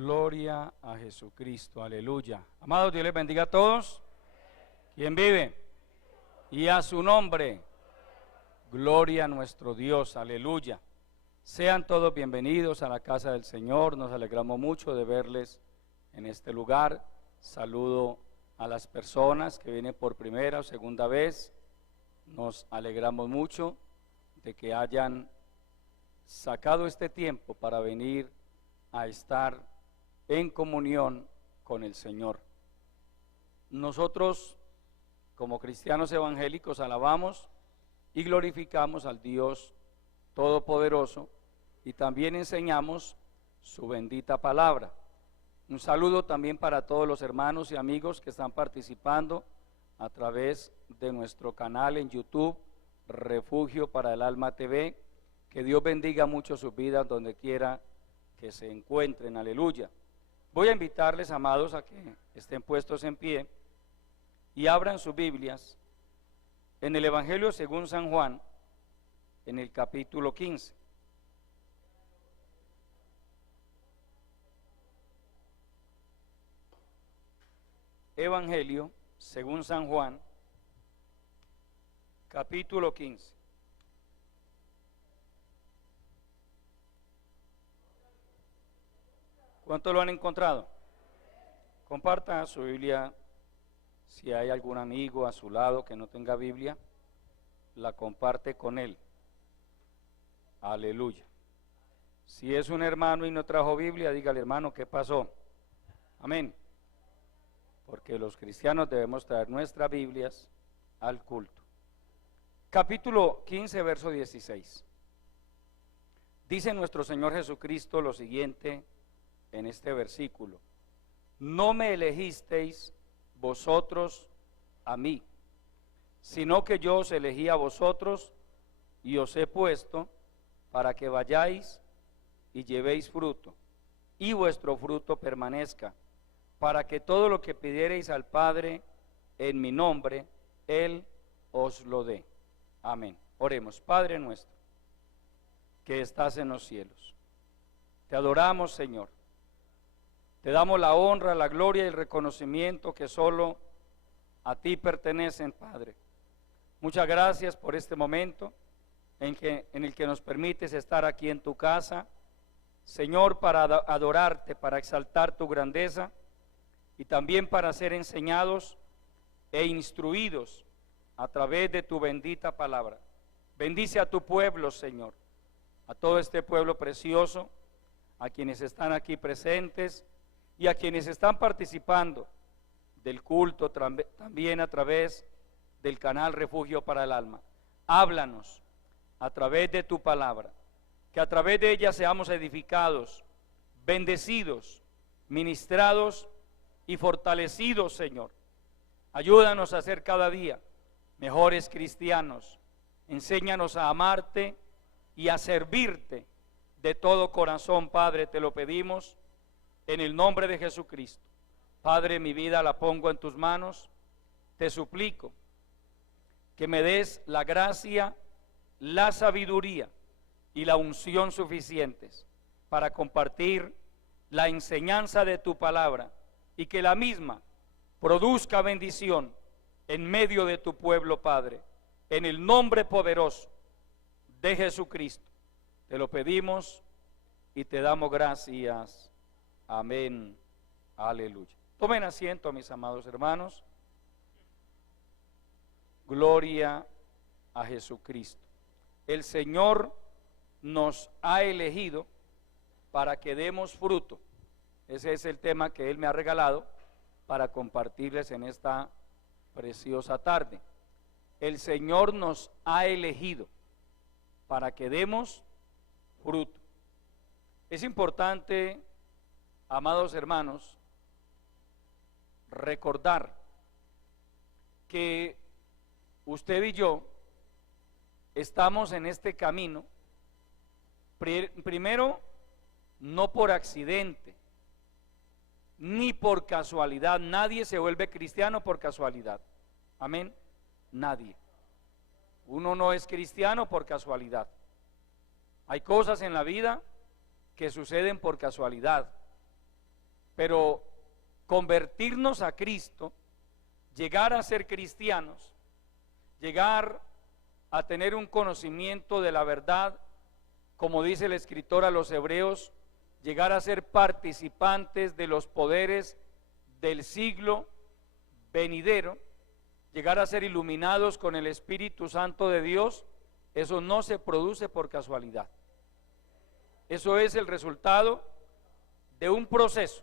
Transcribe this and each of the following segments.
Gloria a Jesucristo, aleluya. Amados, Dios les bendiga a todos. ¿Quién vive? Y a su nombre, gloria a nuestro Dios, aleluya. Sean todos bienvenidos a la casa del Señor, nos alegramos mucho de verles en este lugar. Saludo a las personas que vienen por primera o segunda vez, nos alegramos mucho de que hayan sacado este tiempo para venir a estar en comunión con el Señor. Nosotros, como cristianos evangélicos, alabamos y glorificamos al Dios Todopoderoso y también enseñamos su bendita palabra. Un saludo también para todos los hermanos y amigos que están participando a través de nuestro canal en YouTube, Refugio para el Alma TV. Que Dios bendiga mucho sus vidas donde quiera que se encuentren, aleluya. Voy a invitarles, amados, a que estén puestos en pie y abran sus Biblias en el Evangelio según San Juan, en el capítulo 15. Evangelio según San Juan, capítulo 15. ¿Cuántos lo han encontrado? Comparta su Biblia. Si hay algún amigo a su lado que no tenga Biblia, la comparte con él. Aleluya. Si es un hermano y no trajo Biblia, dígale: hermano, ¿qué pasó? Amén. Porque los cristianos debemos traer nuestras Biblias al culto. Capítulo 15, verso 16. Dice nuestro Señor Jesucristo lo siguiente en este versículo: no me elegisteis vosotros a mí, sino que yo os elegí a vosotros y os he puesto para que vayáis y llevéis fruto, y vuestro fruto permanezca, para que todo lo que pidiereis al Padre en mi nombre, Él os lo dé. Amén. Oremos. Padre nuestro, que estás en los cielos, te adoramos, Señor. Te damos la honra, la gloria y el reconocimiento que solo a ti pertenecen, Padre. Muchas gracias por este momento en el que nos permites estar aquí en tu casa, Señor, para adorarte, para exaltar tu grandeza y también para ser enseñados e instruidos a través de tu bendita palabra. Bendice a tu pueblo, Señor, a todo este pueblo precioso, a quienes están aquí presentes y a quienes están participando del culto también a través del canal Refugio para el Alma. Háblanos a través de tu palabra, que a través de ella seamos edificados, bendecidos, ministrados y fortalecidos, Señor. Ayúdanos a ser cada día mejores cristianos. Enséñanos a amarte y a servirte de todo corazón, Padre, te lo pedimos en el nombre de Jesucristo. Padre, mi vida la pongo en tus manos. Te suplico que me des la gracia, la sabiduría y la unción suficientes para compartir la enseñanza de tu palabra y que la misma produzca bendición en medio de tu pueblo, Padre. En el nombre poderoso de Jesucristo te lo pedimos y te damos gracias. Amén, aleluya. Tomen asiento, mis amados hermanos. Gloria a Jesucristo. El Señor nos ha elegido para que demos fruto. Ese es el tema que Él me ha regalado para compartirles en esta preciosa tarde. El Señor nos ha elegido para que demos fruto. Es importante, amados hermanos, recordar que usted y yo estamos en este camino, primero, no por accidente, ni por casualidad. Nadie se vuelve cristiano por casualidad. Amén. Nadie. Uno no es cristiano por casualidad. Hay cosas en la vida que suceden por casualidad. Pero convertirnos a Cristo, llegar a ser cristianos, llegar a tener un conocimiento de la verdad, como dice el escritor a los hebreos, llegar a ser participantes de los poderes del siglo venidero, llegar a ser iluminados con el Espíritu Santo de Dios, eso no se produce por casualidad. Eso es el resultado de un proceso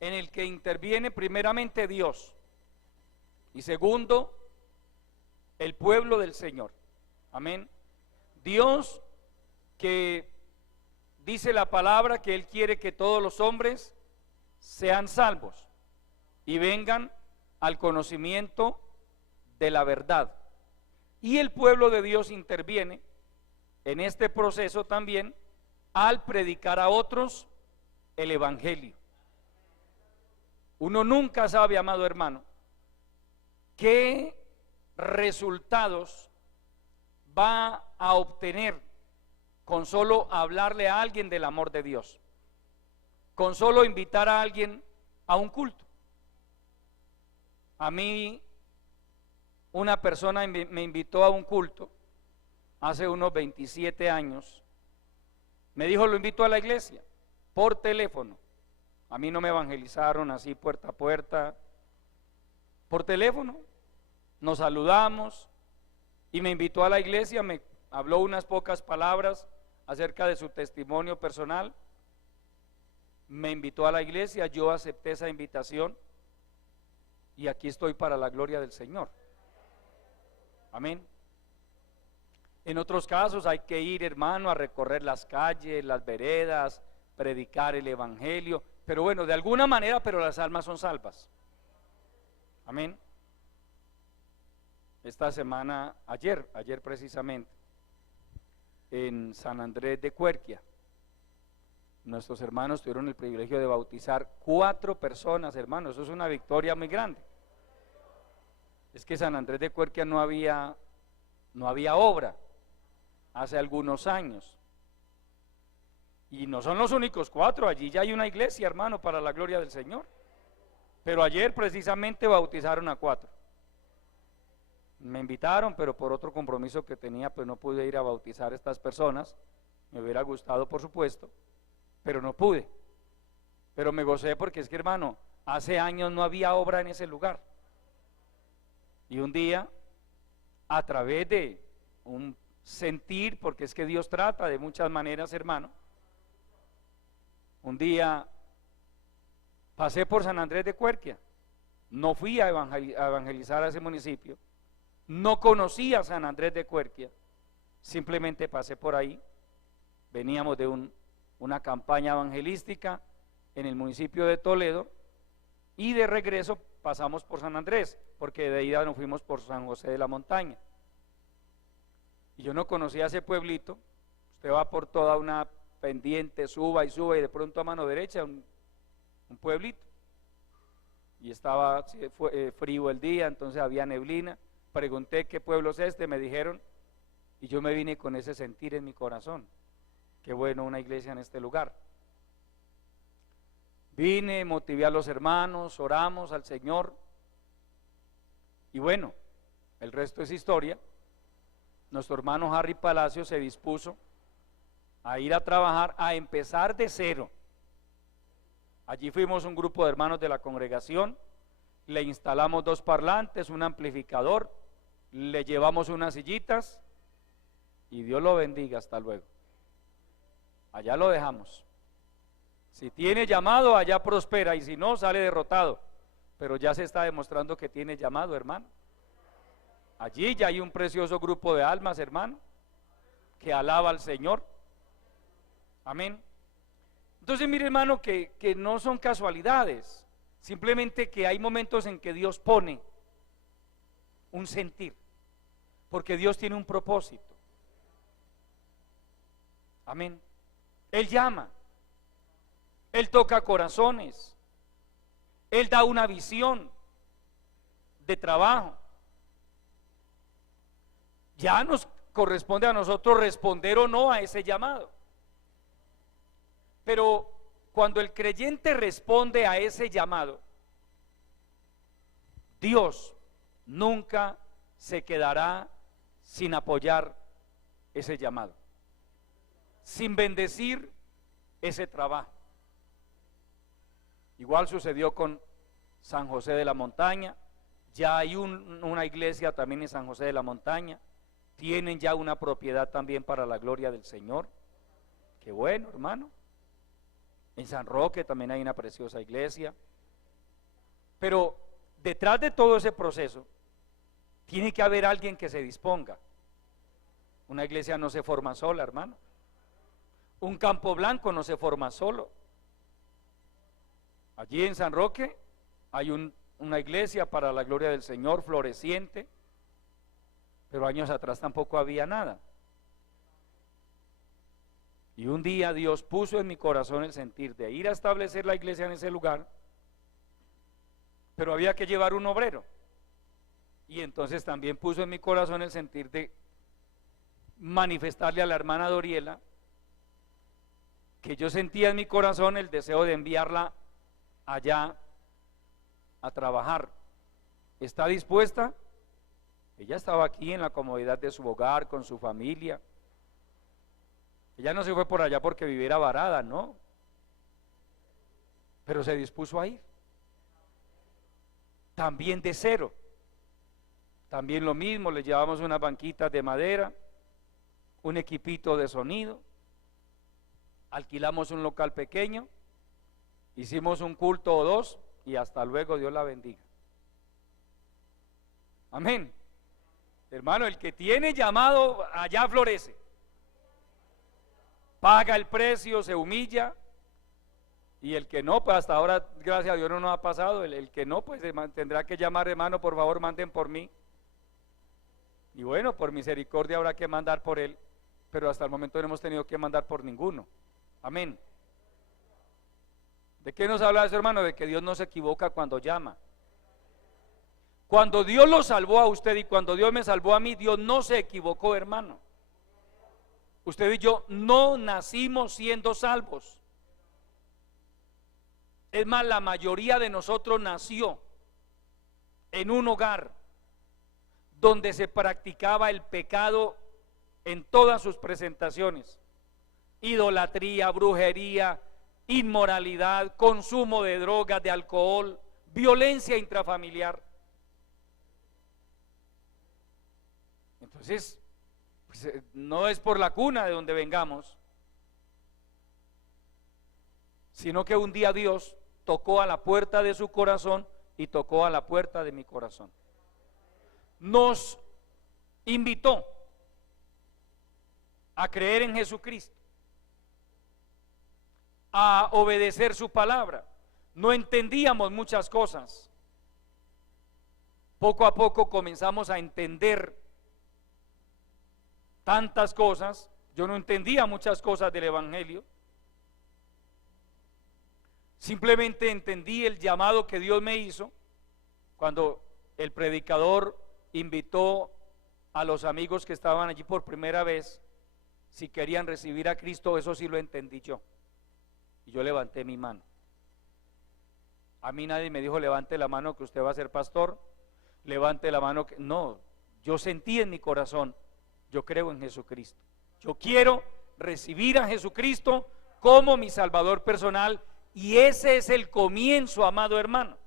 en el que interviene primeramente Dios y segundo, el pueblo del Señor. Amén. Dios, que dice la palabra que Él quiere que todos los hombres sean salvos y vengan al conocimiento de la verdad. Y el pueblo de Dios interviene en este proceso también al predicar a otros el evangelio. Uno nunca sabe, amado hermano, qué resultados va a obtener con solo hablarle a alguien del amor de Dios, con solo invitar a alguien a un culto. A mí una persona me invitó a un culto hace unos 27 años, me dijo: lo invito a la iglesia, por teléfono. A mí no me evangelizaron así puerta a puerta, por teléfono, nos saludamos y me invitó a la iglesia, me habló unas pocas palabras acerca de su testimonio personal, me invitó a la iglesia, yo acepté esa invitación y aquí estoy para la gloria del Señor. Amén. En otros casos hay que ir, hermano, a recorrer las calles, las veredas, predicar el evangelio, pero bueno, de alguna manera, pero las almas son salvas. Amén. Esta semana, ayer precisamente, en San Andrés de Cuerquia, nuestros hermanos tuvieron el privilegio de bautizar 4 personas, hermanos. Eso es una victoria muy grande. Es que San Andrés de Cuerquia no había obra hace algunos años. Y no son los únicos 4, allí ya hay una iglesia, hermano, para la gloria del Señor. Pero ayer precisamente bautizaron a 4. Me invitaron, pero por otro compromiso que tenía, pues no pude ir a bautizar a estas personas. Me hubiera gustado, por supuesto, pero no pude. Pero me gocé porque es que, hermano, hace años no había obra en ese lugar. Y un día, a través de un sentir, porque es que Dios trata de muchas maneras, hermano, un día pasé por San Andrés de Cuerquia, no fui a evangelizar a ese municipio, no conocía San Andrés de Cuerquia, simplemente pasé por ahí. Veníamos de una campaña evangelística en el municipio de Toledo y de regreso pasamos por San Andrés, porque de ida nos fuimos por San José de la Montaña. Y yo no conocía ese pueblito. Usted va por toda una pendiente, suba y sube, y de pronto a mano derecha un pueblito. Y estaba frío el día, entonces había neblina. Pregunté qué pueblo es este, me dijeron, y yo me vine con ese sentir en mi corazón. Qué bueno una iglesia en este lugar. Vine, motivé a los hermanos, oramos al Señor, y bueno, el resto es historia. Nuestro hermano Harry Palacio se dispuso a ir a trabajar, a empezar de cero. Allí fuimos un grupo de hermanos de la congregación, le instalamos 2 parlantes, un amplificador, le llevamos unas sillitas, y Dios lo bendiga, hasta luego. Allá lo dejamos. Si tiene llamado, allá prospera, y si no, sale derrotado. Pero ya se está demostrando que tiene llamado, hermano. Allí ya hay un precioso grupo de almas, hermano, que alaba al Señor. Amén. Entonces, mire, hermano, que no son casualidades, simplemente que hay momentos en que Dios pone un sentir, porque Dios tiene un propósito. Amén. Él llama, Él toca corazones, Él da una visión de trabajo. Ya nos corresponde a nosotros responder o no a ese llamado. Pero cuando el creyente responde a ese llamado, Dios nunca se quedará sin apoyar ese llamado, sin bendecir ese trabajo. Igual sucedió con San José de la Montaña. Ya hay una iglesia también en San José de la Montaña. Tienen ya una propiedad también para la gloria del Señor. Qué bueno, hermano. En San Roque también hay una preciosa iglesia. Pero detrás de todo ese proceso tiene que haber alguien que se disponga. Una iglesia no se forma sola, hermano. Un Campo Blanco no se forma solo. Allí en San Roque hay una iglesia para la gloria del Señor floreciente, pero años atrás tampoco había nada. Y un día Dios puso en mi corazón el sentir de ir a establecer la iglesia en ese lugar, pero había que llevar un obrero. Y entonces también puso en mi corazón el sentir de manifestarle a la hermana Doriela que yo sentía en mi corazón el deseo de enviarla allá a trabajar. ¿Está dispuesta? Ella estaba aquí en la comodidad de su hogar, con su familia. Ella no se fue por allá porque viviera varada, no. Pero se dispuso a ir. También de cero. También lo mismo, le llevamos unas banquitas de madera, un equipito de sonido, alquilamos un local pequeño, hicimos un culto o dos y hasta luego, Dios la bendiga. Amén. Hermano, el que tiene llamado allá florece, paga el precio, se humilla, y el que no, pues hasta ahora, gracias a Dios, no nos ha pasado. El que no, pues tendrá que llamar, hermano, por favor, manden por mí. Y bueno, por misericordia habrá que mandar por él, pero hasta el momento no hemos tenido que mandar por ninguno. Amén. ¿De qué nos habla eso, hermano? De que Dios no se equivoca cuando llama. Cuando Dios lo salvó a usted y cuando Dios me salvó a mí, Dios no se equivocó, hermano. Usted y yo no nacimos siendo salvos. Es más, la mayoría de nosotros nació en un hogar donde se practicaba el pecado en todas sus presentaciones: idolatría, brujería, inmoralidad, consumo de drogas, de alcohol, violencia intrafamiliar. Entonces, pues, no es por la cuna de donde vengamos, sino que un día Dios tocó a la puerta de su corazón y tocó a la puerta de mi corazón. Nos invitó a creer en Jesucristo, a obedecer su palabra. No entendíamos muchas cosas. Poco a poco comenzamos a entender tantas cosas. Yo no entendía muchas cosas del evangelio. Simplemente entendí el llamado que Dios me hizo cuando el predicador invitó a los amigos que estaban allí por primera vez si querían recibir a Cristo. Eso sí lo entendí yo, y yo levanté mi mano. A mí nadie me dijo levante la mano que usted va a ser pastor, levante la mano que... No, yo sentí en mi corazón, yo creo en Jesucristo, yo quiero recibir a Jesucristo como mi Salvador personal. Y ese es el comienzo, amado hermano,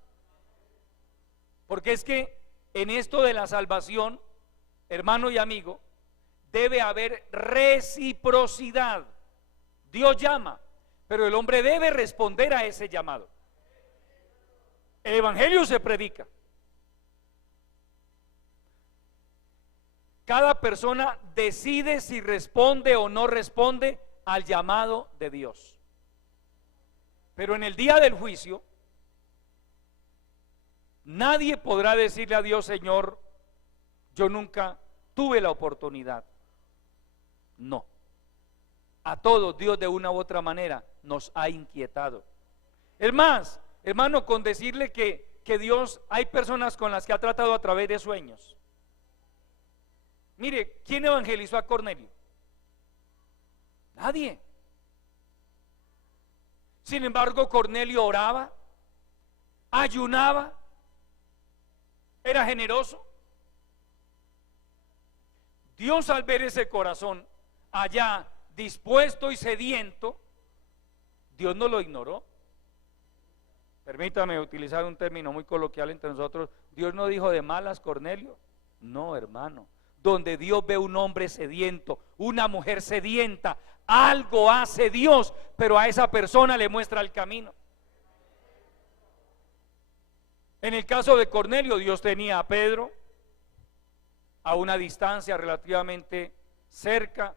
porque es que en esto de la salvación, hermano y amigo, debe haber reciprocidad. Dios llama, pero el hombre debe responder a ese llamado. El evangelio se predica. Cada persona decide si responde o no responde al llamado de Dios. Pero en el día del juicio, nadie podrá decirle a Dios: Señor, yo nunca tuve la oportunidad. No. A todos Dios de una u otra manera nos ha inquietado. Es más, hermano, con decirle que Dios, hay personas con las que ha tratado a través de sueños. Mire, ¿quién evangelizó a Cornelio? Nadie. Sin embargo, Cornelio oraba, ayunaba, era generoso. Dios, al ver ese corazón allá dispuesto y sediento, Dios no lo ignoró. Permítame utilizar un término muy coloquial entre nosotros. Dios no dijo de malas, Cornelio. No, hermano. Donde Dios ve un hombre sediento, una mujer sedienta, algo hace Dios, pero a esa persona le muestra el camino. En el caso de Cornelio, Dios tenía a Pedro a una distancia relativamente cerca,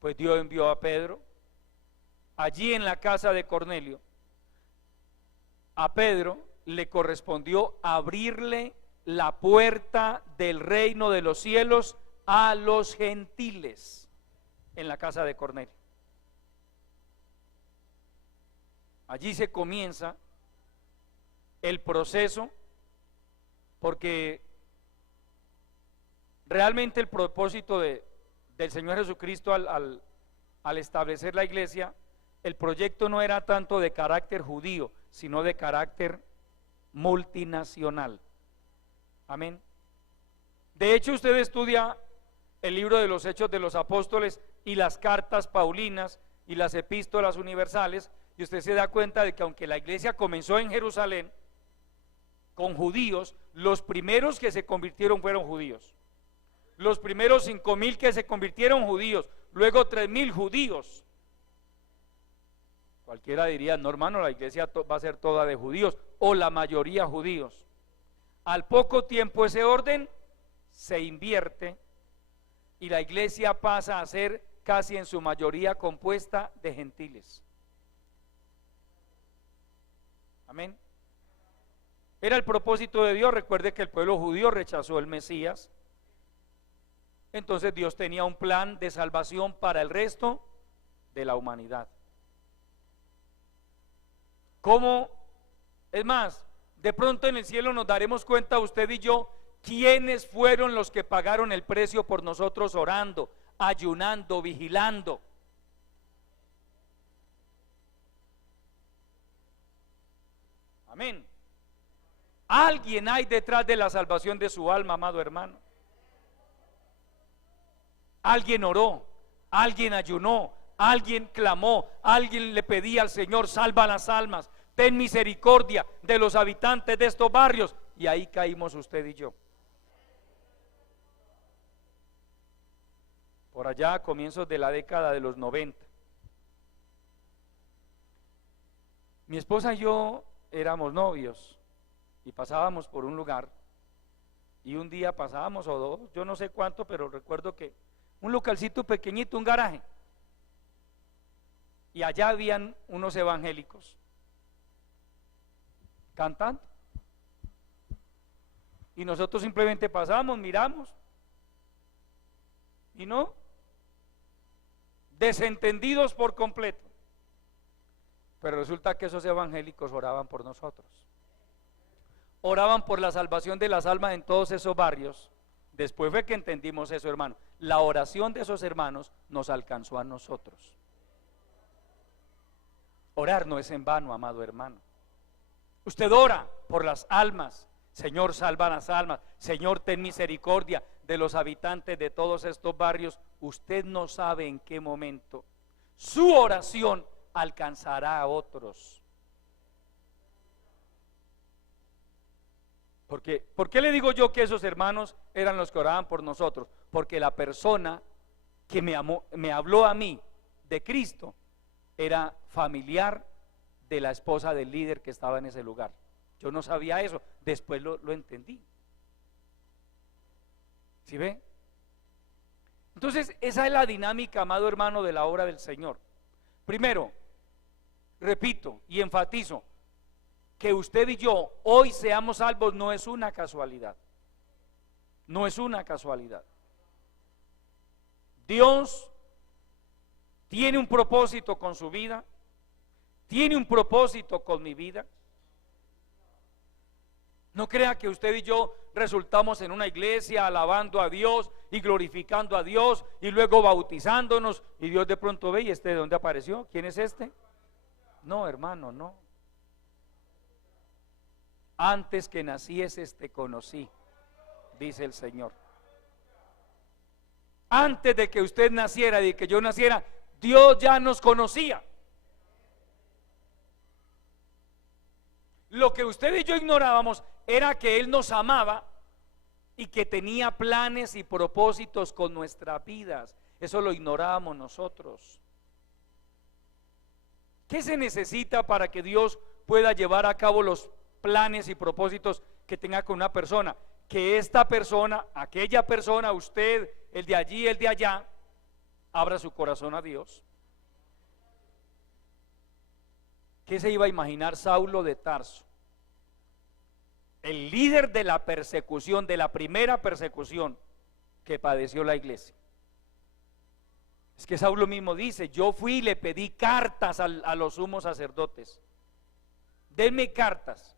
pues Dios envió a Pedro. Allí en la casa de Cornelio, a Pedro le correspondió abrirle la puerta del reino de los cielos a los gentiles en la casa de Cornelio. Allí se comienza el proceso, porque realmente el propósito del Señor Jesucristo al establecer la iglesia, el proyecto no era tanto de carácter judío, sino de carácter multinacional. Amén. De hecho, usted estudia el libro de los Hechos de los Apóstoles y las cartas paulinas y las epístolas universales, y usted se da cuenta de que aunque la iglesia comenzó en Jerusalén con judíos, los primeros que se convirtieron fueron judíos. Los primeros 5,000 que se convirtieron judíos, luego 3,000 judíos. Cualquiera diría, no hermano, la iglesia va a ser toda de judíos, o la mayoría judíos. Al poco tiempo ese orden se invierte y la iglesia pasa a ser casi en su mayoría compuesta de gentiles. Amén. Era el propósito de Dios. Recuerde que el pueblo judío rechazó el Mesías. Entonces Dios tenía un plan de salvación para el resto de la humanidad. ¿Cómo? Es más, de pronto en el cielo nos daremos cuenta, usted y yo, quiénes fueron los que pagaron el precio por nosotros orando, ayunando, vigilando. Amén. Alguien hay detrás de la salvación de su alma, amado hermano. Alguien oró, alguien ayunó, alguien clamó, alguien le pedía al Señor, salva las almas, ten misericordia de los habitantes de estos barrios, y ahí caímos usted y yo. Por allá a comienzos de la década de los 90, mi esposa y yo éramos novios y pasábamos por un lugar, y un día pasábamos, o dos, yo no sé cuánto, pero recuerdo que un localcito pequeñito, un garaje, y allá habían unos evangélicos cantando, y nosotros simplemente pasamos, miramos, y no, desentendidos por completo. Pero resulta que esos evangélicos oraban por nosotros, oraban por la salvación de las almas en todos esos barrios. Después fue que entendimos eso, hermano. La oración de esos hermanos nos alcanzó a nosotros. Orar no es en vano, amado hermano. Usted ora por las almas. Señor, salva las almas. Señor, ten misericordia de los habitantes de todos estos barrios. Usted no sabe en qué momento su oración alcanzará a otros. Porque, ¿por qué le digo yo que esos hermanos eran los que oraban por nosotros? Porque la persona que me habló a mí de Cristo era familiar de la esposa del líder que estaba en ese lugar. Yo no sabía eso, después lo entendí. ¿Sí ve? Entonces, esa es la dinámica, amado hermano, de la obra del Señor. Primero, repito y enfatizo, que usted y yo hoy seamos salvos no es una casualidad. No es una casualidad. Dios tiene un propósito con su vida, tiene un propósito con mi vida. No crea que usted y yo resultamos en una iglesia alabando a Dios y glorificando a Dios y luego bautizándonos, y Dios de pronto ve, ¿y este de dónde apareció? ¿Quién es este? No, hermano, no. Antes que nacieses te conocí, dice el Señor. Antes de que usted naciera, de que yo naciera, Dios ya nos conocía. Lo que usted y yo ignorábamos era que Él nos amaba y que tenía planes y propósitos con nuestras vidas. Eso lo ignorábamos nosotros. ¿Qué se necesita para que Dios pueda llevar a cabo los planes y propósitos que tenga con una persona? Que esta persona, aquella persona, usted, el de allí, el de allá, abra su corazón a Dios. ¿Qué se iba a imaginar Saulo de Tarso? El líder de la persecución, de la primera persecución que padeció la iglesia. Es que Saulo mismo dice: yo fui y le pedí cartas a los sumos sacerdotes. Denme cartas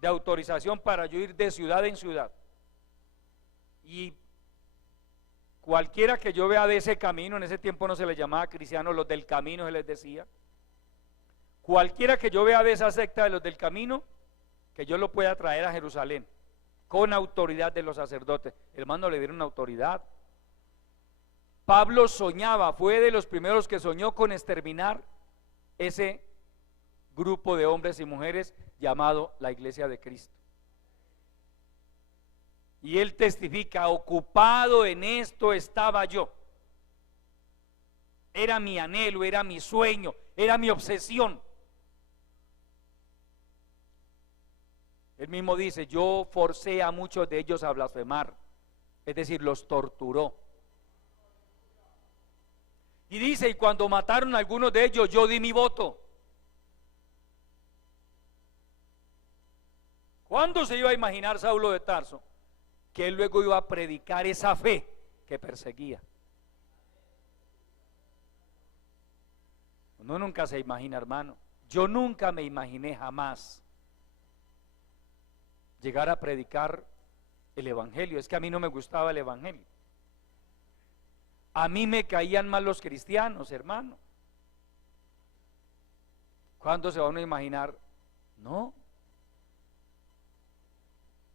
de autorización para yo ir de ciudad en ciudad. Y cualquiera que yo vea de ese camino, en ese tiempo no se les llamaba cristianos, los del camino se les decía. Cualquiera que yo vea de esa secta de los del camino, que yo lo pueda traer a Jerusalén, con autoridad de los sacerdotes. Hermano, le dieron autoridad. Pablo soñaba, fue de los primeros que soñó con exterminar ese grupo de hombres y mujeres llamado la Iglesia de Cristo. Y él testifica: ocupado en esto estaba yo. Era mi anhelo, era mi sueño, era mi obsesión. Él mismo dice: yo forcé a muchos de ellos a blasfemar, es decir, los torturó. Y dice: y cuando mataron a algunos de ellos, yo di mi voto. ¿Cuándo se iba a imaginar Saulo de Tarso que él luego iba a predicar esa fe que perseguía? Uno nunca se imagina, hermano. Yo nunca me imaginé jamás llegar a predicar el evangelio. Es que a mí no me gustaba el evangelio. A mí me caían mal los cristianos, hermano. ¿Cuándo se va uno a imaginar? No.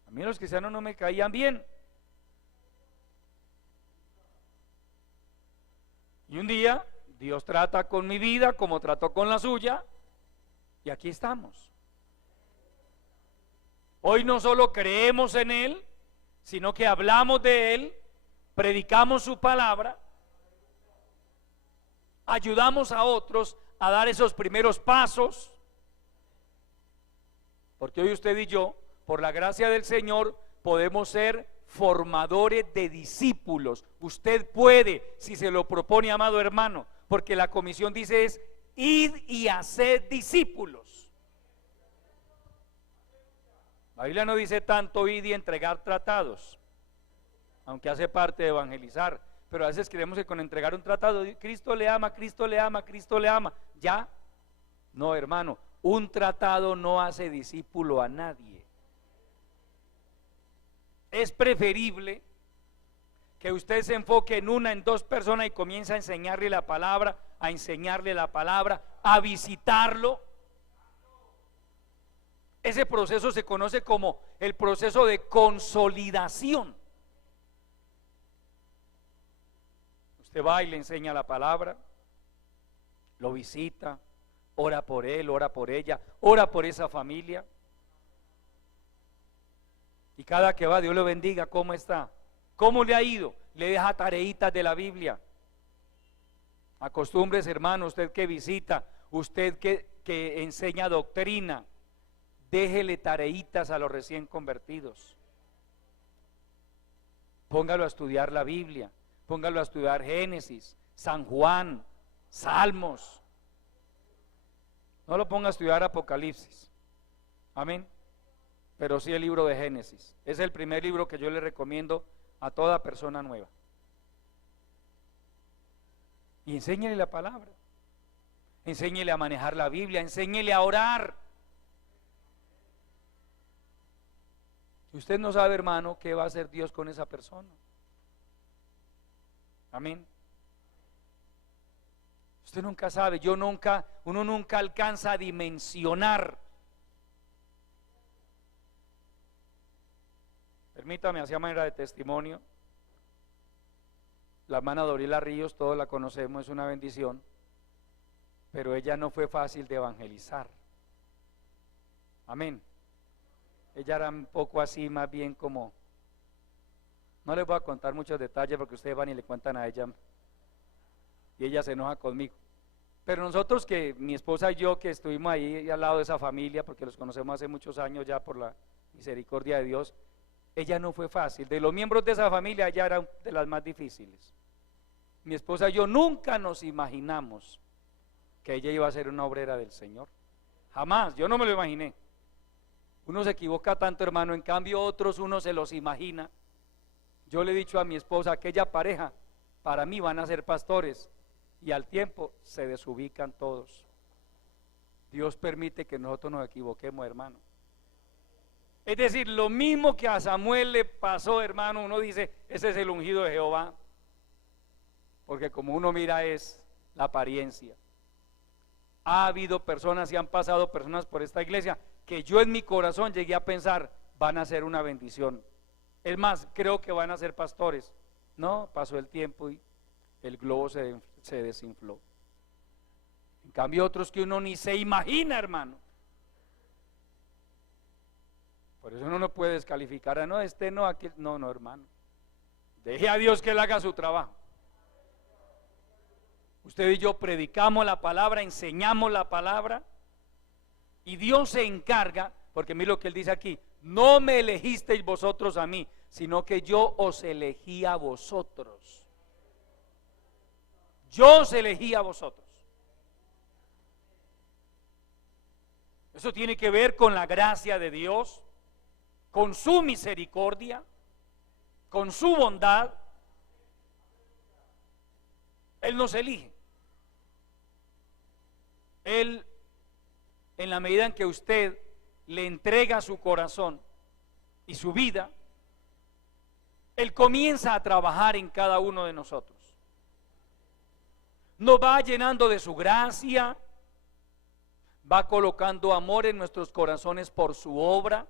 A mí los cristianos no me caían bien. Y un día Dios trata con mi vida como trató con la suya, y aquí estamos. Hoy no solo creemos en Él, sino que hablamos de Él, predicamos su palabra, ayudamos a otros a dar esos primeros pasos, porque hoy usted y yo, por la gracia del Señor, podemos ser formadores de discípulos. Usted puede, si se lo propone, amado hermano, porque la comisión dice es: id y haced discípulos. La Biblia no dice tanto id y entregar tratados, aunque hace parte de evangelizar, pero a veces creemos que con entregar un tratado, Cristo le ama, Cristo le ama, Cristo le ama, ya. No, hermano, un tratado no hace discípulo a nadie. Es preferible que usted se enfoque en una, en dos personas y comience a enseñarle la palabra, a visitarlo. Ese proceso se conoce como el proceso de consolidación. Usted va y le enseña la palabra, lo visita, ora por él, ora por ella, ora por esa familia. Y cada que va, Dios lo bendiga. ¿Cómo está? ¿Cómo le ha ido? Le deja tareitas de la Biblia. Acostúmbrese, hermano, usted que visita, usted que enseña doctrina, déjele tareitas a los recién convertidos. Póngalo a estudiar la Biblia, póngalo a estudiar Génesis, San Juan, Salmos. No lo ponga a estudiar Apocalipsis. Amén. Pero sí el libro de Génesis. Es el primer libro que yo le recomiendo a toda persona nueva. Y enséñele la palabra. Enséñele a manejar la Biblia, enséñele a orar. Usted no sabe, hermano, qué va a hacer Dios con esa persona. Amén. Usted nunca sabe, uno nunca alcanza a dimensionar. Permítame, hacia manera de testimonio, la hermana Dorila Ríos, todos la conocemos, es una bendición, pero ella no fue fácil de evangelizar. Amén. Ella era un poco así, más bien como, no les voy a contar muchos detalles porque ustedes van y le cuentan a ella y ella se enoja conmigo. Pero nosotros, que mi esposa y yo, que estuvimos ahí al lado de esa familia, porque los conocemos hace muchos años ya por la misericordia de Dios, ella no fue fácil. De los miembros de esa familia, ella era de las más difíciles. Mi esposa y yo nunca nos imaginamos que ella iba a ser una obrera del Señor. Jamás, yo no me lo imaginé. Uno se equivoca tanto, hermano, en cambio otros uno se los imagina. Yo le he dicho a mi esposa, aquella pareja, para mí van a ser pastores, y al tiempo se desubican todos. Dios permite que nosotros nos equivoquemos, hermano. Es decir, lo mismo que a Samuel le pasó, hermano, uno dice, ese es el ungido de Jehová, porque como uno mira es la apariencia. Ha habido personas y han pasado personas por esta iglesia que yo en mi corazón llegué a pensar, van a ser una bendición. Es más, creo que van a ser pastores. No, pasó el tiempo y el globo se desinfló. En cambio otros que uno ni se imagina, hermano. Por eso uno no puede descalificar a no, este no, aquel, no, hermano. Deje a Dios que él haga su trabajo. Usted y yo predicamos la palabra, enseñamos la palabra, y Dios se encarga, porque mire lo que él dice aquí, no me elegisteis vosotros a mí, sino que yo os elegí a vosotros. Yo os elegí a vosotros. Eso tiene que ver con la gracia de Dios, con su misericordia, con su bondad. Él nos elige. Él, en la medida en que usted le entrega su corazón y su vida, Él comienza a trabajar en cada uno de nosotros. Nos va llenando de su gracia, va colocando amor en nuestros corazones por su obra.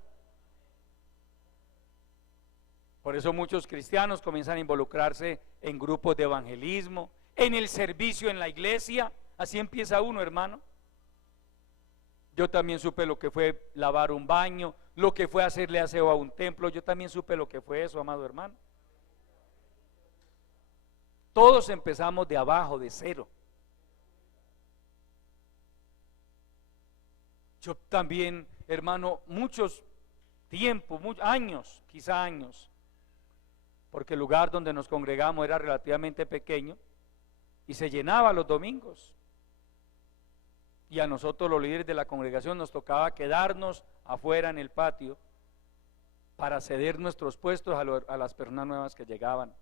Por eso muchos cristianos comienzan a involucrarse en grupos de evangelismo, en el servicio en la iglesia. Así empieza uno, hermano. Yo también supe lo que fue lavar un baño, lo que fue hacerle aseo a un templo. Yo también supe lo que fue eso, amado hermano. Todos empezamos de abajo, de cero. Yo también, hermano, muchos tiempos, años, quizá años, porque el lugar donde nos congregamos era relativamente pequeño y se llenaba los domingos. Y a nosotros, los líderes de la congregación, nos tocaba quedarnos afuera en el patio para ceder nuestros puestos a las personas nuevas que llegaban.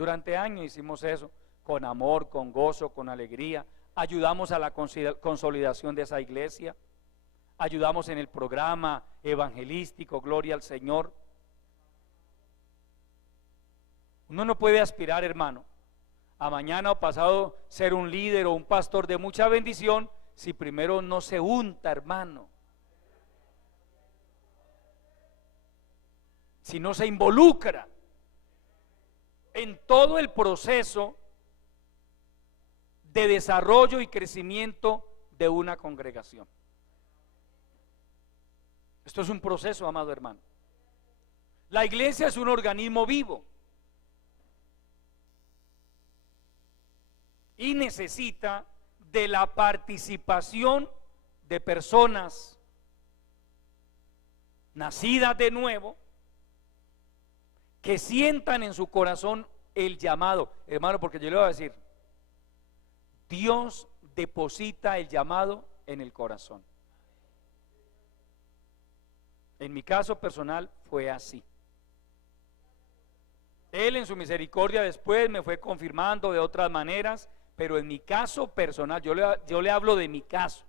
Durante años hicimos eso, con amor, con gozo, con alegría. Ayudamos a la consolidación de esa iglesia, ayudamos en el programa evangelístico, gloria al Señor. Uno no puede aspirar, hermano, a mañana o pasado ser un líder o un pastor de mucha bendición si primero no se unta, hermano. Si no se involucra en todo el proceso de desarrollo y crecimiento de una congregación. Esto es un proceso, amado hermano. La iglesia es un organismo vivo y necesita de la participación de personas nacidas de nuevo, que sientan en su corazón el llamado, hermano, porque yo le voy a decir, Dios deposita el llamado en el corazón. En mi caso personal fue así. Él en su misericordia después me fue confirmando de otras maneras, pero en mi caso personal, yo le hablo de mi caso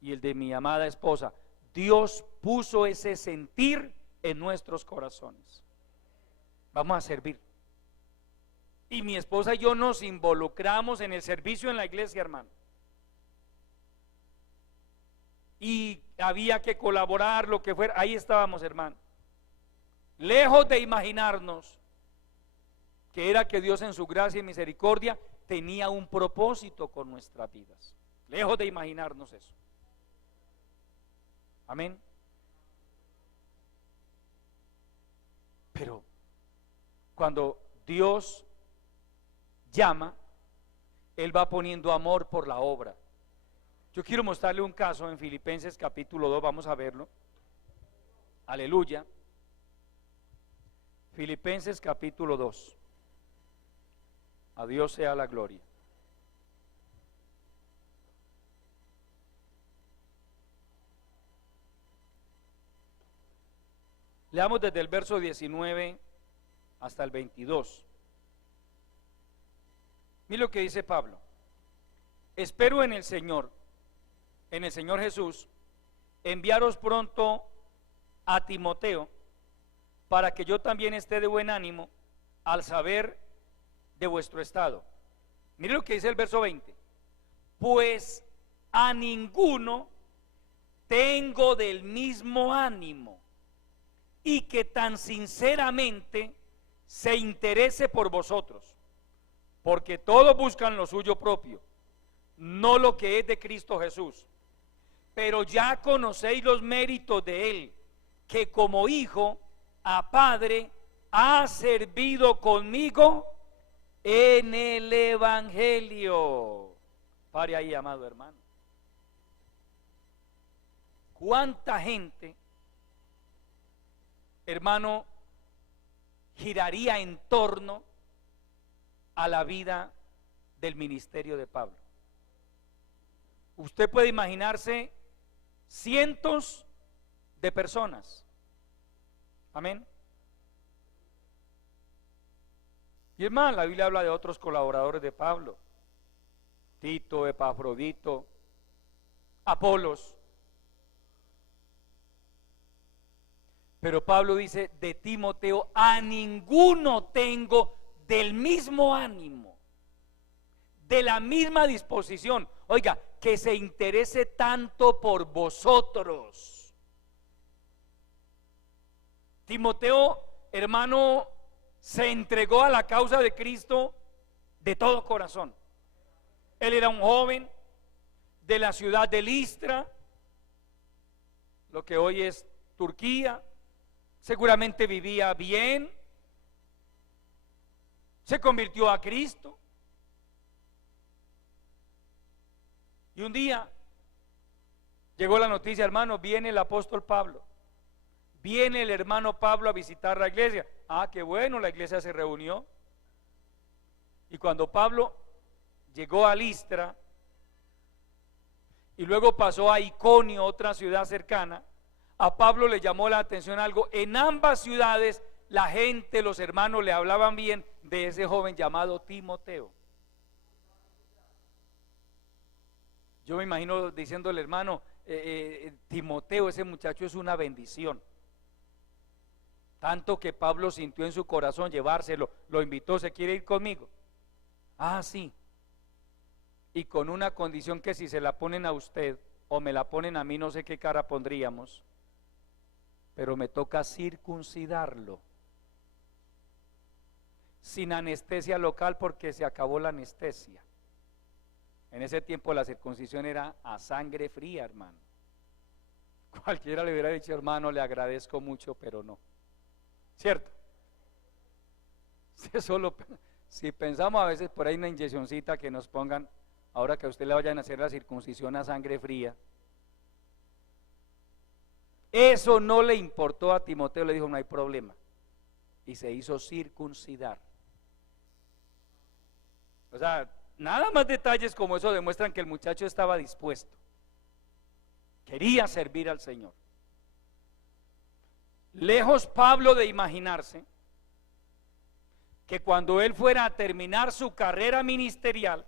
y el de mi amada esposa. Dios puso ese sentir en nuestros corazones. Vamos a servir. Y mi esposa y yo nos involucramos en el servicio en la iglesia, hermano. Y había que colaborar, lo que fuera. Ahí estábamos, hermano. Lejos de imaginarnos que era que Dios en su gracia y misericordia tenía un propósito con nuestras vidas. Lejos de imaginarnos eso. Amén. Pero cuando Dios llama, Él va poniendo amor por la obra. Yo quiero mostrarle un caso en Filipenses capítulo 2, vamos a verlo. Aleluya. Filipenses capítulo 2. A Dios sea la gloria. Leamos desde el verso 19 hasta el 22. Mira lo que dice Pablo. Espero en el Señor Jesús, enviaros pronto a Timoteo, para que yo también esté de buen ánimo al saber de vuestro estado. Mire lo que dice el verso 20. Pues a ninguno tengo del mismo ánimo, y que tan sinceramente se interese por vosotros, porque todos buscan lo suyo propio, no lo que es de Cristo Jesús. Pero ya conocéis los méritos de Él, que como hijo a padre ha servido conmigo en el Evangelio. Pare ahí, amado hermano. ¿Cuánta gente, hermano, giraría en torno a la vida del ministerio de Pablo? Usted puede imaginarse cientos de personas. Amén. Y es más, la Biblia habla de otros colaboradores de Pablo: Tito, Epafrodito, Apolos. Pero Pablo dice de Timoteo: a ninguno tengo del mismo ánimo, de la misma disposición. Oiga, que se interese tanto por vosotros. Timoteo, hermano, se entregó a la causa de Cristo de todo corazón. Él era un joven de la ciudad de Listra, lo que hoy es Turquía. Seguramente vivía bien, se convirtió a Cristo. Y un día llegó la noticia: hermano, viene el apóstol Pablo, viene el hermano Pablo a visitar la iglesia. Ah, qué bueno, la iglesia se reunió. Y cuando Pablo llegó a Listra y luego pasó a Iconio, otra ciudad cercana, a Pablo le llamó la atención algo. En ambas ciudades la gente, los hermanos, le hablaban bien de ese joven llamado Timoteo. Yo me imagino diciéndole: hermano, Timoteo, ese muchacho es una bendición. Tanto que Pablo sintió en su corazón llevárselo, lo invitó: ¿se quiere ir conmigo? Ah, sí. Y con una condición, que si se la ponen a usted o me la ponen a mí, no sé qué cara pondríamos, pero me toca circuncidarlo sin anestesia local, porque se acabó la anestesia. En ese tiempo la circuncisión era a sangre fría, hermano. Cualquiera le hubiera dicho: hermano, le agradezco mucho, pero no. ¿Cierto? Si pensamos a veces por ahí una inyeccioncita que nos pongan, ahora que a usted le vayan a hacer la circuncisión a sangre fría. Eso no le importó a Timoteo, le dijo: no hay problema. Y se hizo circuncidar. O sea, nada más detalles como eso demuestran que el muchacho estaba dispuesto, quería servir al Señor. Lejos Pablo de imaginarse que cuando él fuera a terminar su carrera ministerial,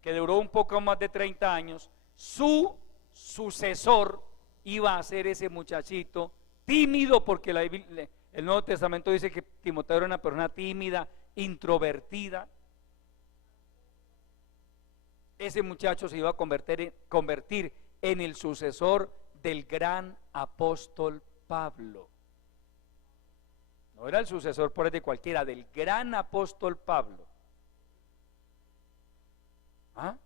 que duró un poco más de 30 años, su sucesor iba a ser ese muchachito tímido, porque el Nuevo Testamento dice que Timoteo era una persona tímida, introvertida, ese muchacho se iba a convertir en el sucesor del gran apóstol Pablo. No era el sucesor por de cualquiera, del gran apóstol Pablo. ¿Ah?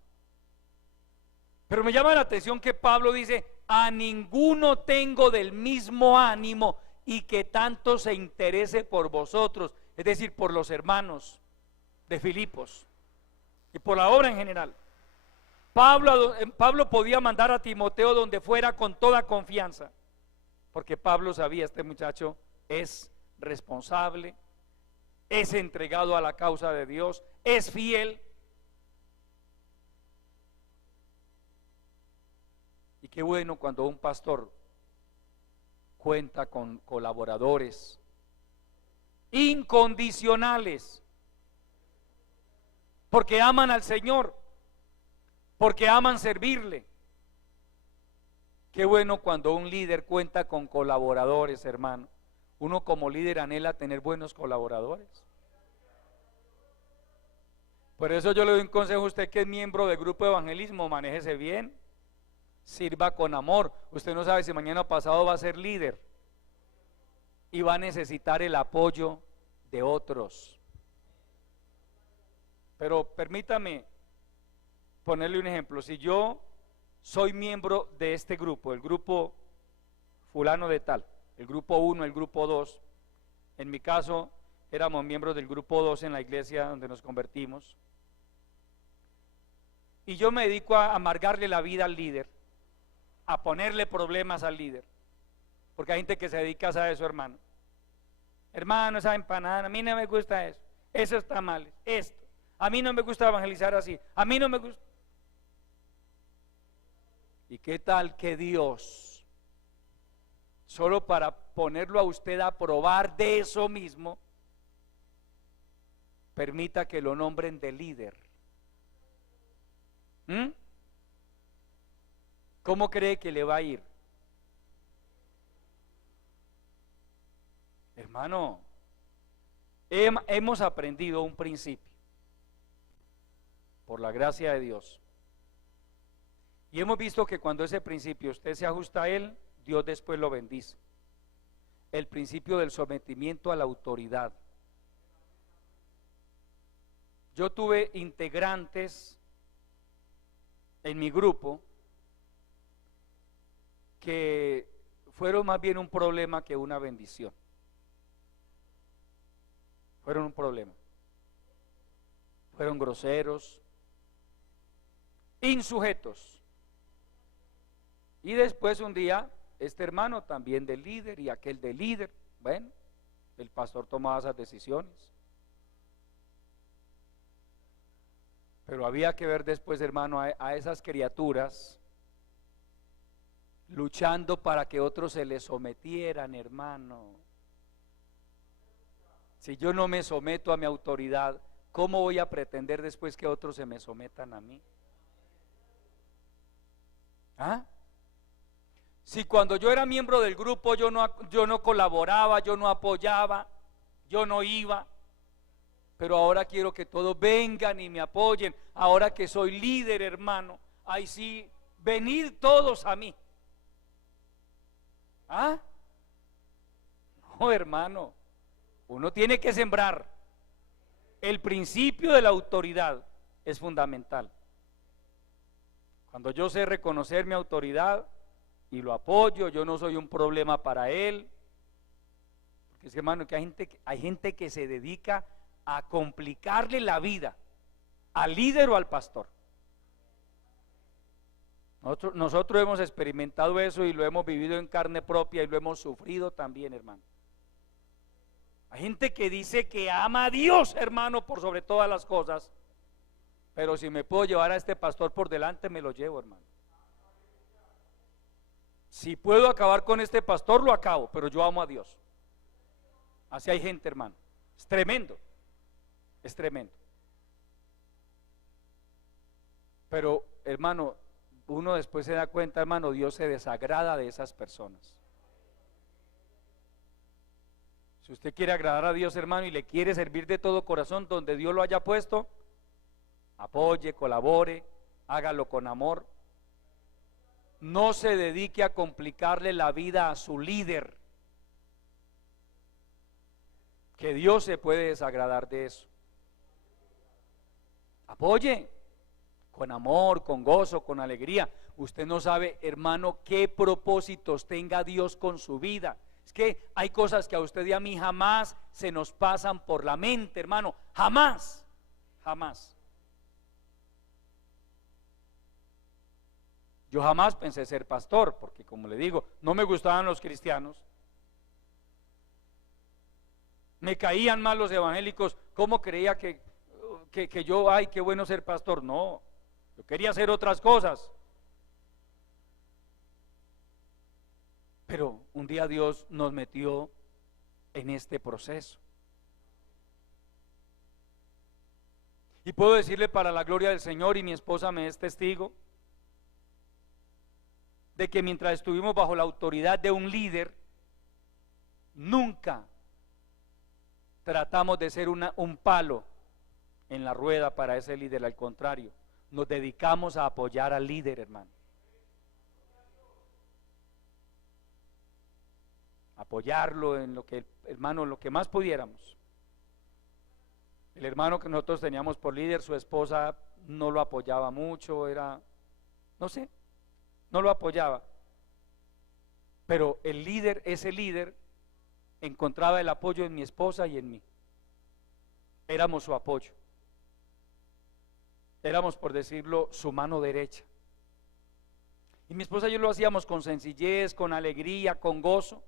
Pero me llama la atención que Pablo dice: a ninguno tengo del mismo ánimo y que tanto se interese por vosotros, es decir, por los hermanos de Filipos y por la obra en general. Pablo podía mandar a Timoteo donde fuera con toda confianza, porque Pablo sabía: este muchacho es responsable, es entregado a la causa de Dios, es fiel. Y qué bueno cuando un pastor cuenta con colaboradores incondicionales, porque aman al Señor, porque aman servirle. Qué bueno cuando un líder cuenta con colaboradores, hermano. Uno como líder anhela tener buenos colaboradores. Por eso yo le doy un consejo a usted que es miembro del grupo de evangelismo: manéjese bien, sirva con amor. Usted no sabe si mañana o pasado va a ser líder y va a necesitar el apoyo de otros. Pero permítame ponerle un ejemplo. Si yo soy miembro de este grupo, el grupo fulano de tal, el grupo 1, el grupo 2, en mi caso éramos miembros del grupo 2 en la iglesia donde nos convertimos, y yo me dedico a amargarle la vida al líder, a ponerle problemas al líder, porque hay gente que se dedica a eso, hermano. Hermano, esa empanada, a mí no me gusta eso está mal, esto, a mí no me gusta evangelizar así, a mí no me gusta. ¿Y qué tal que Dios, solo para ponerlo a usted a probar de eso mismo, permita que lo nombren de líder? ¿Cómo cree que le va a ir? Hermano, hemos aprendido un principio, por la gracia de Dios, y hemos visto que cuando ese principio usted se ajusta a él, Dios después lo bendice. El principio del sometimiento a la autoridad. Yo tuve integrantes en mi grupo que fueron más bien un problema que una bendición. Fueron un problema. Fueron groseros, insujetos. Y después un día, este hermano también de líder y aquel de líder, bueno, el pastor tomaba esas decisiones. Pero había que ver después, hermano, a esas criaturas luchando para que otros se les sometieran, hermano. Si yo no me someto a mi autoridad, ¿cómo voy a pretender después que otros se me sometan a mí? ¿Ah? Si cuando yo era miembro del grupo yo no colaboraba, yo no apoyaba, yo no iba, pero ahora quiero que todos vengan y me apoyen. Ahora que soy líder, hermano, ahí sí, venid todos a mí. ¿Ah? No, hermano, uno tiene que sembrar. El principio de la autoridad es fundamental. Cuando yo sé reconocer mi autoridad y lo apoyo, yo no soy un problema para él. Porque es, hermano, que hay gente que se dedica a complicarle la vida al líder o al pastor. Nosotros hemos experimentado eso y lo hemos vivido en carne propia y lo hemos sufrido también, hermano. Hay gente que dice que ama a Dios, hermano, por sobre todas las cosas, pero si me puedo llevar a este pastor por delante, me lo llevo, hermano. Si puedo acabar con este pastor, lo acabo, pero yo amo a Dios. Así hay gente, hermano. Es tremendo, es tremendo. Pero, hermano, uno después se da cuenta, hermano, Dios se desagrada de esas personas. Si usted quiere agradar a Dios, hermano, y le quiere servir de todo corazón donde Dios lo haya puesto, apoye, colabore, hágalo con amor. No se dedique a complicarle la vida a su líder, que Dios se puede desagradar de eso. Apoye con amor, con gozo, con alegría. Usted no sabe, hermano, qué propósitos tenga Dios con su vida. Es que hay cosas que a usted y a mí jamás se nos pasan por la mente, hermano. Jamás, jamás. Yo jamás pensé ser pastor, porque como le digo, no me gustaban los cristianos. Me caían mal los evangélicos. ¿Cómo creía que yo, ay, qué bueno ser pastor? No, yo quería hacer otras cosas. Pero un día Dios nos metió en este proceso. Y puedo decirle, para la gloria del Señor, y mi esposa me es testigo, de que mientras estuvimos bajo la autoridad de un líder, nunca tratamos de ser un palo en la rueda para ese líder. Al contrario, nos dedicamos a apoyar al líder, hermano. Apoyarlo en lo que, hermano, lo que más pudiéramos. El hermano que nosotros teníamos por líder, su esposa no lo apoyaba mucho, era, no sé, no lo apoyaba. Pero el líder, ese líder, encontraba el apoyo en mi esposa y en mí. Éramos su apoyo. Éramos, por decirlo, su mano derecha. Y mi esposa y yo lo hacíamos con sencillez, con alegría, con gozo.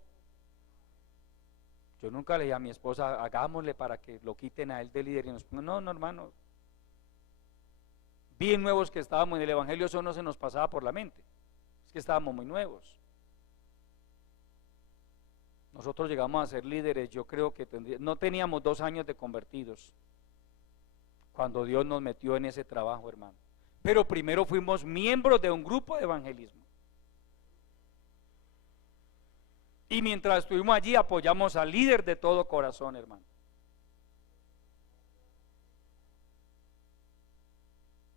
Yo nunca le dije a mi esposa, hagámosle para que lo quiten a él de líder y nos pongan. No, no, hermano. Bien nuevos que estábamos en el evangelio, eso no se nos pasaba por la mente. Es que estábamos muy nuevos. Nosotros llegamos a ser líderes, yo creo que no teníamos 2 años de convertidos cuando Dios nos metió en ese trabajo, hermano. Pero primero fuimos miembros de un grupo de evangelismo. Y mientras estuvimos allí apoyamos al líder de todo corazón, hermano.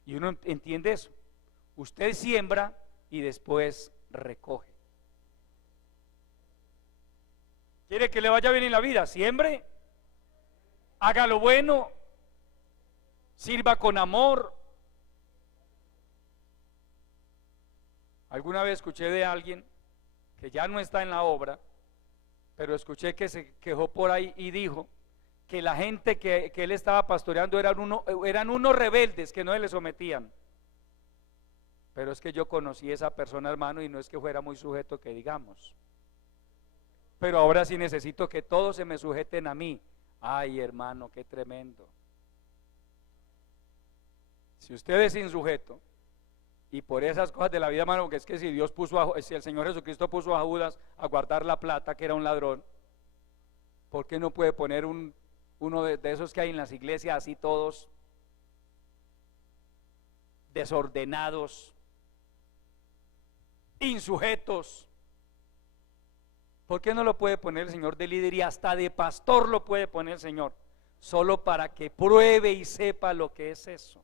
Y uno entiende eso. Usted siembra y después recoge. ¿Quiere que le vaya bien en la vida? Siembre, haga lo bueno, sirva con amor. Alguna vez escuché de alguien que ya no está en la obra, pero escuché que se quejó por ahí y dijo que la gente que él estaba pastoreando eran unos rebeldes que no se le sometían. Pero es que yo conocí a esa persona, hermano, y no es que fuera muy sujeto que digamos. Pero ahora sí necesito que todos se me sujeten a mí. Ay, hermano, qué tremendo. Si usted es insujeto, y por esas cosas de la vida, hermano, porque es que si el Señor Jesucristo puso a Judas a guardar la plata, que era un ladrón, ¿por qué no puede poner uno de esos que hay en las iglesias, así todos desordenados, insujetos? ¿Por qué no lo puede poner el Señor de líder y hasta de pastor lo puede poner el Señor? Solo para que pruebe y sepa lo que es eso.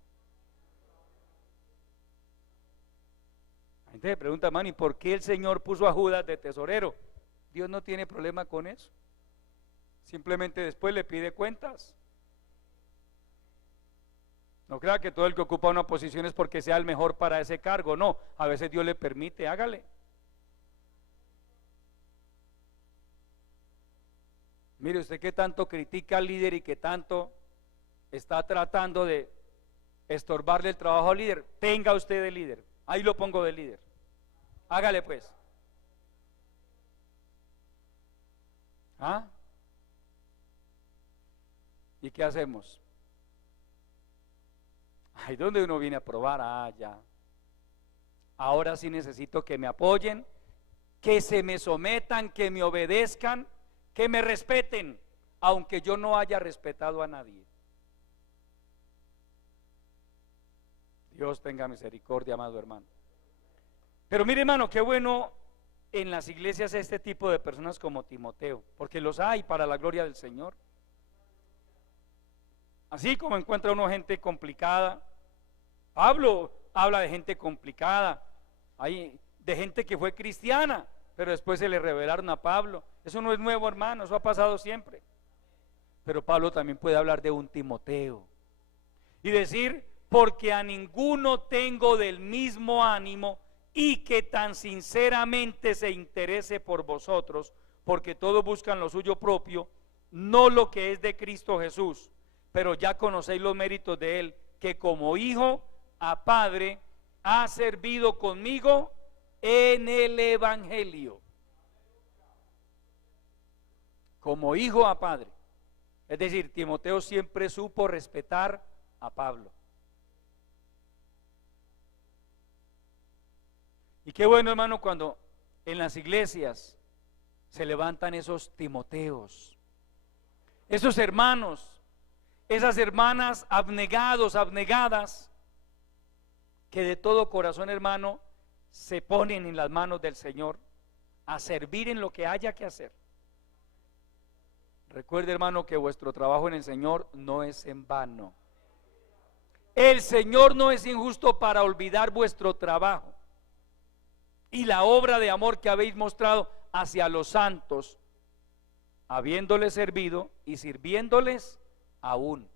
La gente se pregunta, hermano, ¿y por qué el Señor puso a Judas de tesorero? Dios no tiene problema con eso. Simplemente después le pide cuentas. No crea que todo el que ocupa una posición es porque sea el mejor para ese cargo. No, a veces Dios le permite, hágale. Mire usted que tanto critica al líder y que tanto está tratando de estorbarle el trabajo al líder. Tenga usted de líder, ahí lo pongo de líder. Hágale pues. ¿Ah? ¿Y qué hacemos? Ahí donde uno viene a probar, ya. Ahora sí necesito que me apoyen, que se me sometan, que me obedezcan, que me respeten, aunque yo no haya respetado a nadie. Dios tenga misericordia, amado hermano. Pero mire, hermano, qué bueno en las iglesias este tipo de personas como Timoteo, porque los hay para la gloria del Señor. Así como encuentra uno gente complicada. Pablo habla de gente complicada, de gente que fue cristiana, pero después se le revelaron a Pablo. Eso no es nuevo, hermano, eso ha pasado siempre. Pero Pablo también puede hablar de un Timoteo y decir: porque a ninguno tengo del mismo ánimo, y que tan sinceramente se interese por vosotros, porque todos buscan lo suyo propio, no lo que es de Cristo Jesús. Pero ya conocéis los méritos de él, que como hijo a padre ha servido conmigo en el evangelio. Como hijo a padre. Es decir, Timoteo siempre supo respetar a Pablo. Y qué bueno, hermano, cuando en las iglesias se levantan esos Timoteos, esos hermanos, esas hermanas abnegados, abnegadas, que de todo corazón, hermano, se ponen en las manos del Señor a servir en lo que haya que hacer. Recuerde, hermano, que vuestro trabajo en el Señor no es en vano. El Señor no es injusto para olvidar vuestro trabajo y la obra de amor que habéis mostrado hacia los santos, habiéndoles servido y sirviéndoles aún.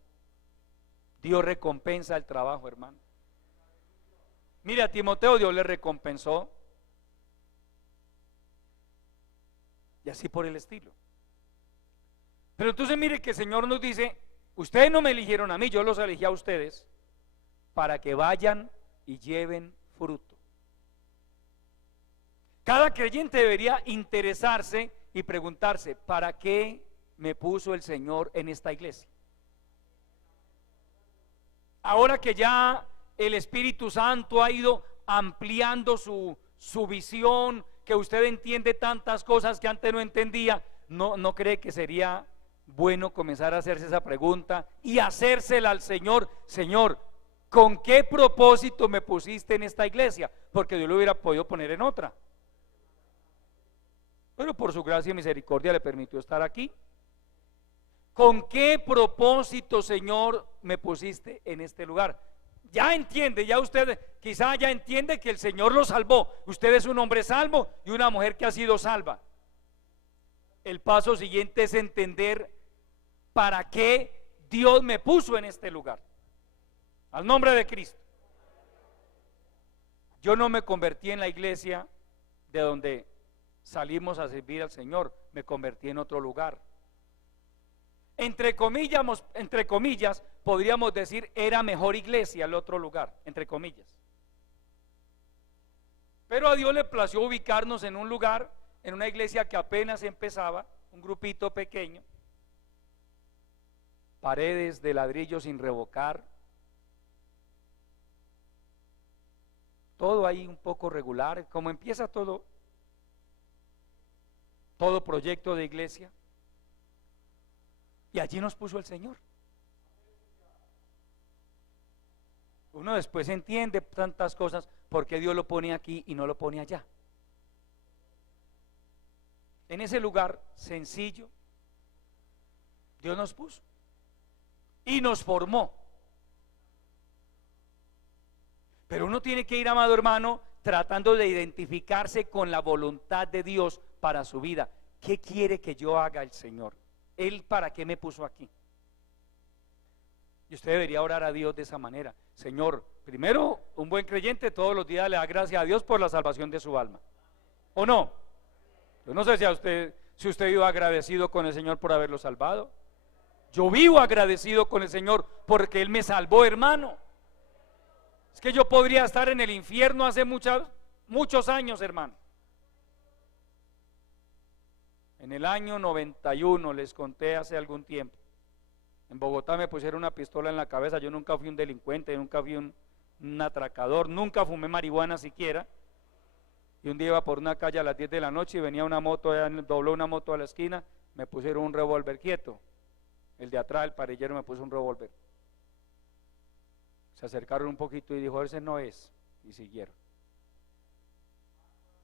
Dios recompensa el trabajo, hermano. Mire, a Timoteo Dios le recompensó, y así por el estilo. Pero entonces mire que el Señor nos dice: ustedes no me eligieron a mí, yo los elegí a ustedes para que vayan y lleven fruto. Cada creyente debería interesarse y preguntarse: ¿para qué me puso el Señor en esta iglesia? Ahora que ya el Espíritu Santo ha ido ampliando su visión, que usted entiende tantas cosas que antes no entendía, ¿no cree que sería bueno comenzar a hacerse esa pregunta y hacérsela al Señor? Señor, ¿con qué propósito me pusiste en esta iglesia? Porque Dios lo hubiera podido poner en otra, pero por su gracia y misericordia le permitió estar aquí. ¿Con qué propósito, Señor, me pusiste en este lugar? Ya entiende, ya usted quizá ya entiende que el Señor lo salvó. Usted es un hombre salvo y una mujer que ha sido salva. El paso siguiente es entender para qué Dios me puso en este lugar. Al nombre de Cristo. Yo no me convertí en la iglesia de donde salimos a servir al Señor, me convertí en otro lugar. Entre comillas, podríamos decir, era mejor iglesia el otro lugar, entre comillas. Pero a Dios le plació ubicarnos en un lugar, en una iglesia que apenas empezaba, un grupito pequeño, paredes de ladrillo sin revocar, todo ahí un poco regular, como empieza todo proyecto de iglesia. Y allí nos puso el Señor. Uno después entiende tantas cosas, por qué Dios lo pone aquí y no lo pone allá. En ese lugar sencillo, Dios nos puso y nos formó. Pero uno tiene que ir, amado hermano, tratando de identificarse con la voluntad de Dios para su vida. ¿Qué quiere que yo haga el Señor? ¿Él para qué me puso aquí? Y usted debería orar a Dios de esa manera. Señor, primero, un buen creyente todos los días le da gracias a Dios por la salvación de su alma. ¿O no? Yo no sé si usted vive agradecido con el Señor por haberlo salvado. Yo vivo agradecido con el Señor porque Él me salvó, hermano. Es que yo podría estar en el infierno hace muchos años, hermano. En el año 91, les conté hace algún tiempo, en Bogotá me pusieron una pistola en la cabeza. Yo nunca fui un delincuente, nunca fui un atracador, nunca fumé marihuana siquiera. Y un día iba por una calle a las 10 de la noche y venía una moto, dobló una moto a la esquina, me pusieron un revólver quieto. El de atrás, el parillero, me puso un revólver. Se acercaron un poquito y dijo: ese no es, y siguieron.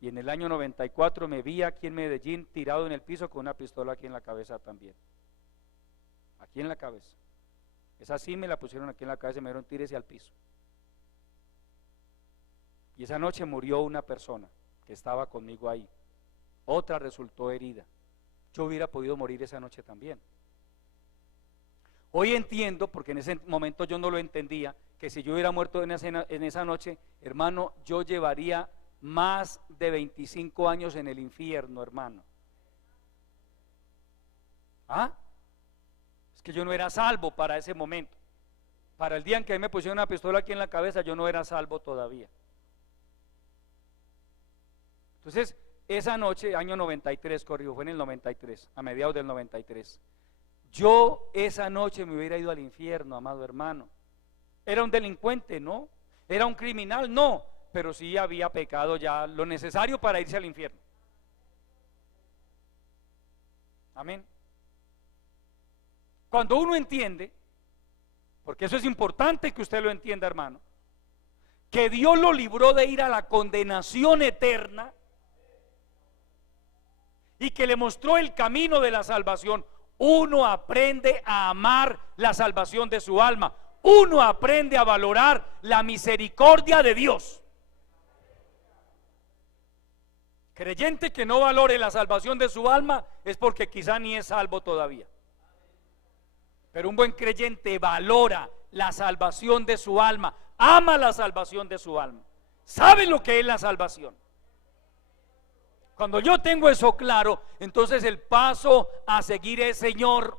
Y en el año 94 me vi aquí en Medellín tirado en el piso con una pistola aquí en la cabeza también. Aquí en la cabeza. Esa sí me la pusieron aquí en la cabeza y me dieron: tírese al piso. Y esa noche murió una persona que estaba conmigo ahí. Otra resultó herida. Yo hubiera podido morir esa noche también. Hoy entiendo, porque en ese momento yo no lo entendía, que si yo hubiera muerto en esa noche, hermano, yo llevaría más de 25 años en el infierno, hermano. ¿Ah? Es que yo no era salvo para ese momento. Para el día en que a mí me pusieron una pistola aquí en la cabeza, yo no era salvo todavía. Entonces, esa noche, año 93, corrijo, fue en el 93, a mediados del 93. Yo esa noche me hubiera ido al infierno, amado hermano. ¿Era un delincuente? No. ¿Era un criminal? No. Pero sí había pecado ya lo necesario para irse al infierno. Amén. Cuando uno entiende, porque eso es importante que usted lo entienda, hermano, que Dios lo libró de ir a la condenación eterna y que le mostró el camino de la salvación, uno aprende a amar la salvación de su alma. Uno aprende a valorar la misericordia de Dios. Creyente que no valore la salvación de su alma es porque quizá ni es salvo todavía. Pero un buen creyente valora la salvación de su alma, ama la salvación de su alma, sabe lo que es la salvación. Cuando yo tengo eso claro, entonces el paso a seguir es: Señor,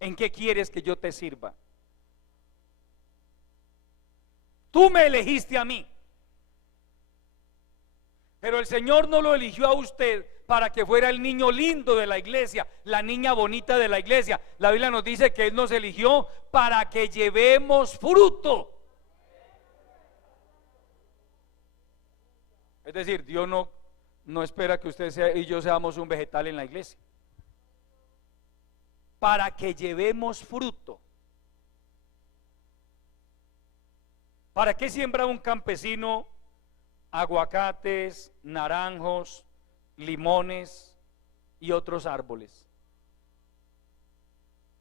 ¿en qué quieres que yo te sirva? Tú me elegiste a mí, pero el Señor no lo eligió a usted para que fuera el niño lindo de la iglesia, la niña bonita de la iglesia. La Biblia nos dice que Él nos eligió para que llevemos fruto. Es decir, Dios no espera que usted y yo seamos un vegetal en la iglesia. Para que llevemos fruto. ¿Para qué siembra un campesino aguacates, naranjos, limones y otros árboles?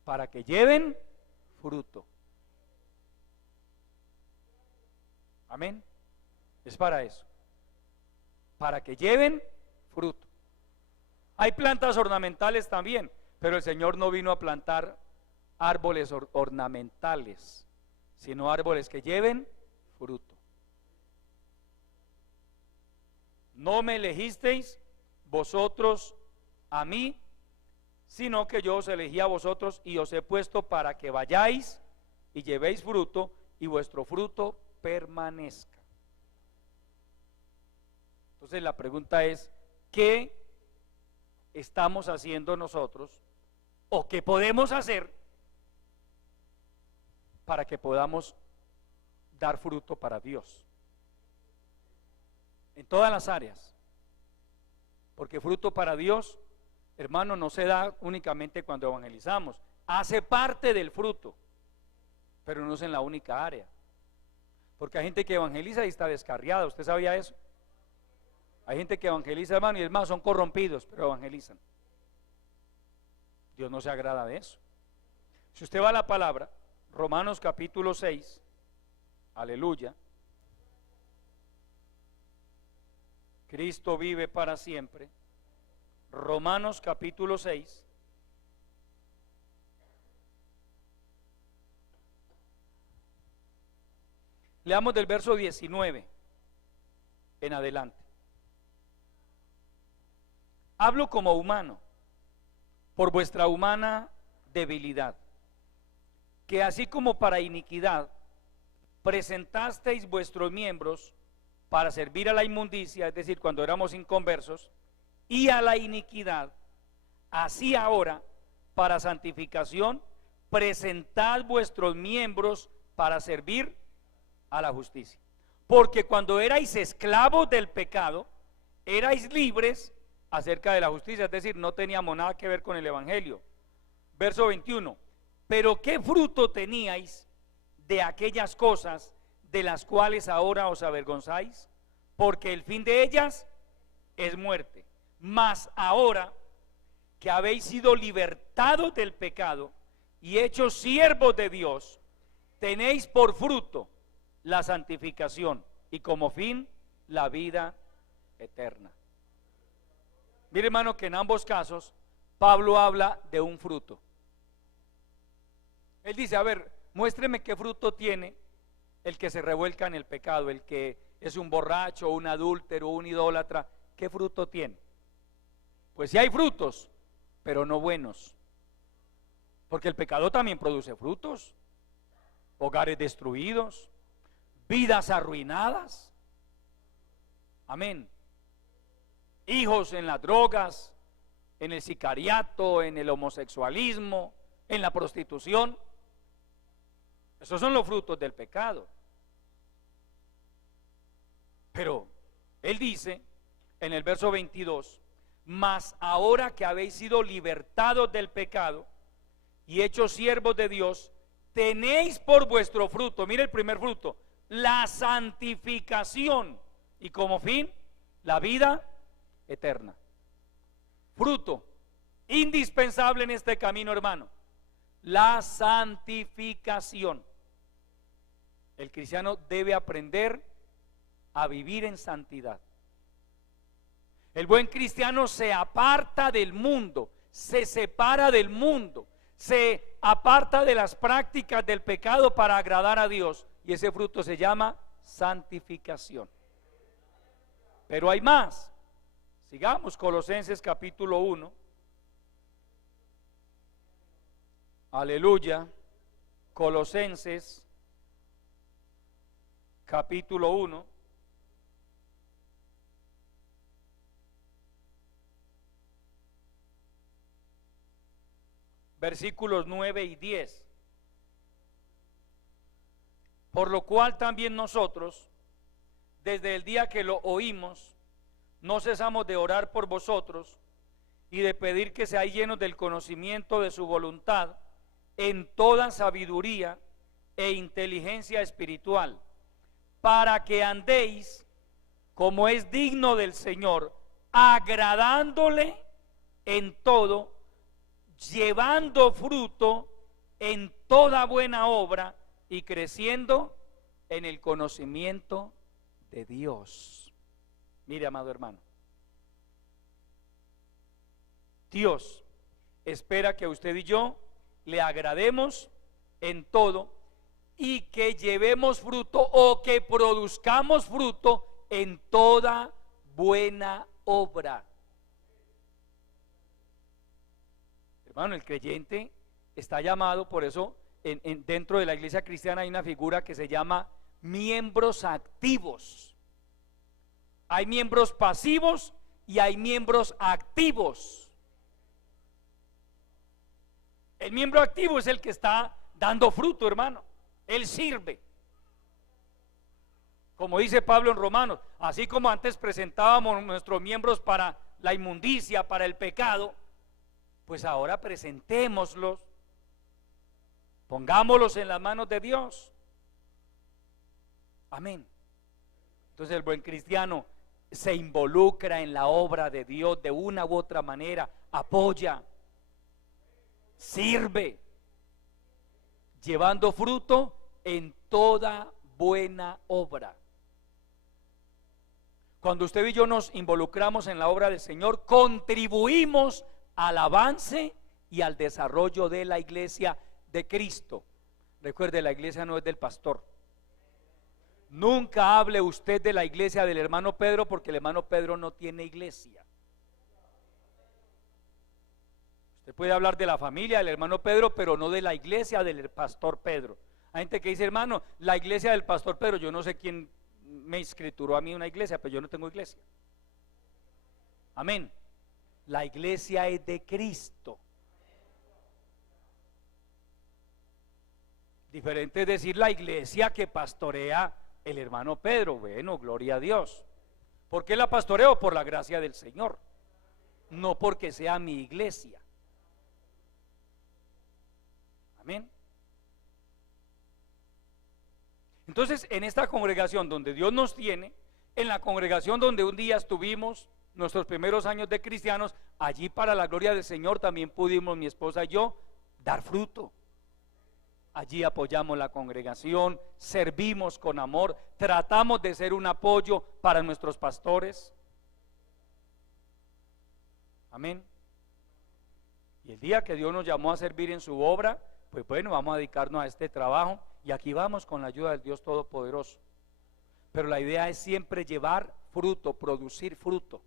Para que lleven fruto. Amén. Es para eso. Para que lleven fruto. Hay plantas ornamentales también, pero el Señor no vino a plantar árboles ornamentales, sino árboles que lleven fruto. No me elegisteis vosotros a mí, sino que yo os elegí a vosotros y os he puesto para que vayáis y llevéis fruto y vuestro fruto permanezca. Entonces la pregunta es: ¿qué estamos haciendo nosotros o qué podemos hacer para que podamos dar fruto para Dios? En todas las áreas. Porque fruto para Dios, hermano, no se da únicamente cuando evangelizamos. Hace parte del fruto, pero no es en la única área. Porque hay gente que evangeliza y está descarriada. ¿Usted sabía eso? Hay gente que evangeliza, hermano, y es más, son corrompidos, pero evangelizan. Dios no se agrada de eso. Si usted va a la palabra, Romanos capítulo 6, aleluya. Cristo vive para siempre. Romanos capítulo 6. Leamos del verso 19 en adelante. Hablo como humano, por vuestra humana debilidad, que así como para iniquidad presentasteis vuestros miembros para servir a la inmundicia, es decir, cuando éramos inconversos, y a la iniquidad, así ahora, para santificación, presentad vuestros miembros para servir a la justicia. Porque cuando erais esclavos del pecado, erais libres acerca de la justicia, es decir, no teníamos nada que ver con el evangelio. Verso 21, pero ¿qué fruto teníais de aquellas cosas de las cuales ahora os avergonzáis? Porque el fin de ellas es muerte. Mas ahora que habéis sido libertados del pecado y hechos siervos de Dios, tenéis por fruto la santificación, y como fin la vida eterna. Mire, hermano, que en ambos casos Pablo habla de un fruto. Él dice, a ver, muéstreme qué fruto tiene el que se revuelca en el pecado, el que es un borracho, un adúltero, un idólatra. ¿Qué fruto tiene? Pues sí hay frutos, pero no buenos, porque el pecado también produce frutos: hogares destruidos, vidas arruinadas, amén, hijos en las drogas, en el sicariato, en el homosexualismo, en la prostitución. Esos son los frutos del pecado. Pero él dice en el verso 22, mas ahora que habéis sido libertados del pecado y hechos siervos de Dios, tenéis por vuestro fruto, mire el primer fruto, la santificación, y como fin la vida eterna. Fruto indispensable en este camino, hermano, la santificación. El cristiano debe aprender a vivir en santidad. El buen cristiano se aparta del mundo, se separa del mundo, se aparta de las prácticas del pecado para agradar a Dios, y ese fruto se llama santificación. Pero hay más. Sigamos, Colosenses capítulo 1. Aleluya. Colosenses capítulo 1. Versículos 9 y 10. Por lo cual también nosotros, desde el día que lo oímos, no cesamos de orar por vosotros y de pedir que seáis llenos del conocimiento de su voluntad en toda sabiduría e inteligencia espiritual, para que andéis como es digno del Señor, agradándole en todo, llevando fruto en toda buena obra y creciendo en el conocimiento de Dios. Mire, amado hermano, Dios espera que usted y yo le agrademos en todo y que llevemos fruto o que produzcamos fruto en toda buena obra. Hermano, el creyente está llamado, por eso dentro de la iglesia cristiana hay una figura que se llama miembros activos. Hay miembros pasivos y hay miembros activos. El miembro activo es el que está dando fruto, hermano. Él sirve. Como dice Pablo en Romanos, así como antes presentábamos nuestros miembros para la inmundicia, para el pecado, pues ahora presentémoslos, pongámoslos en las manos de Dios. Amén. Entonces el buen cristiano se involucra en la obra de Dios de una u otra manera, apoya, sirve, llevando fruto en toda buena obra. Cuando usted y yo nos involucramos en la obra del Señor, contribuimos al avance y al desarrollo de la iglesia de Cristo. Recuerde, la iglesia no es del pastor. Nunca hable usted de la iglesia del hermano Pedro, porque el hermano Pedro no tiene iglesia. Usted puede hablar de la familia del hermano Pedro, pero no de la iglesia del pastor Pedro. Hay gente que dice, hermano, la iglesia del pastor Pedro. Yo no sé quién me escrituró a mí una iglesia, pero yo no tengo iglesia. Amén. La iglesia es de Cristo. Diferente es decir la iglesia que pastorea el hermano Pedro. Bueno, gloria a Dios. ¿Por qué la pastoreo? Por la gracia del Señor, no porque sea mi iglesia. Amén. Entonces, en esta congregación donde Dios nos tiene, en la congregación donde un día estuvimos nuestros primeros años de cristianos, allí para la gloria del Señor también pudimos, mi esposa y yo, dar fruto. allí apoyamos la congregación, servimos con amor, tratamos de ser un apoyo para nuestros pastores. Amén. Y el día que Dios nos llamó a servir en su obra, pues bueno, vamos a dedicarnos a este trabajo y aquí vamos con la ayuda del Dios Todopoderoso. Pero la idea es siempre llevar fruto, producir fruto.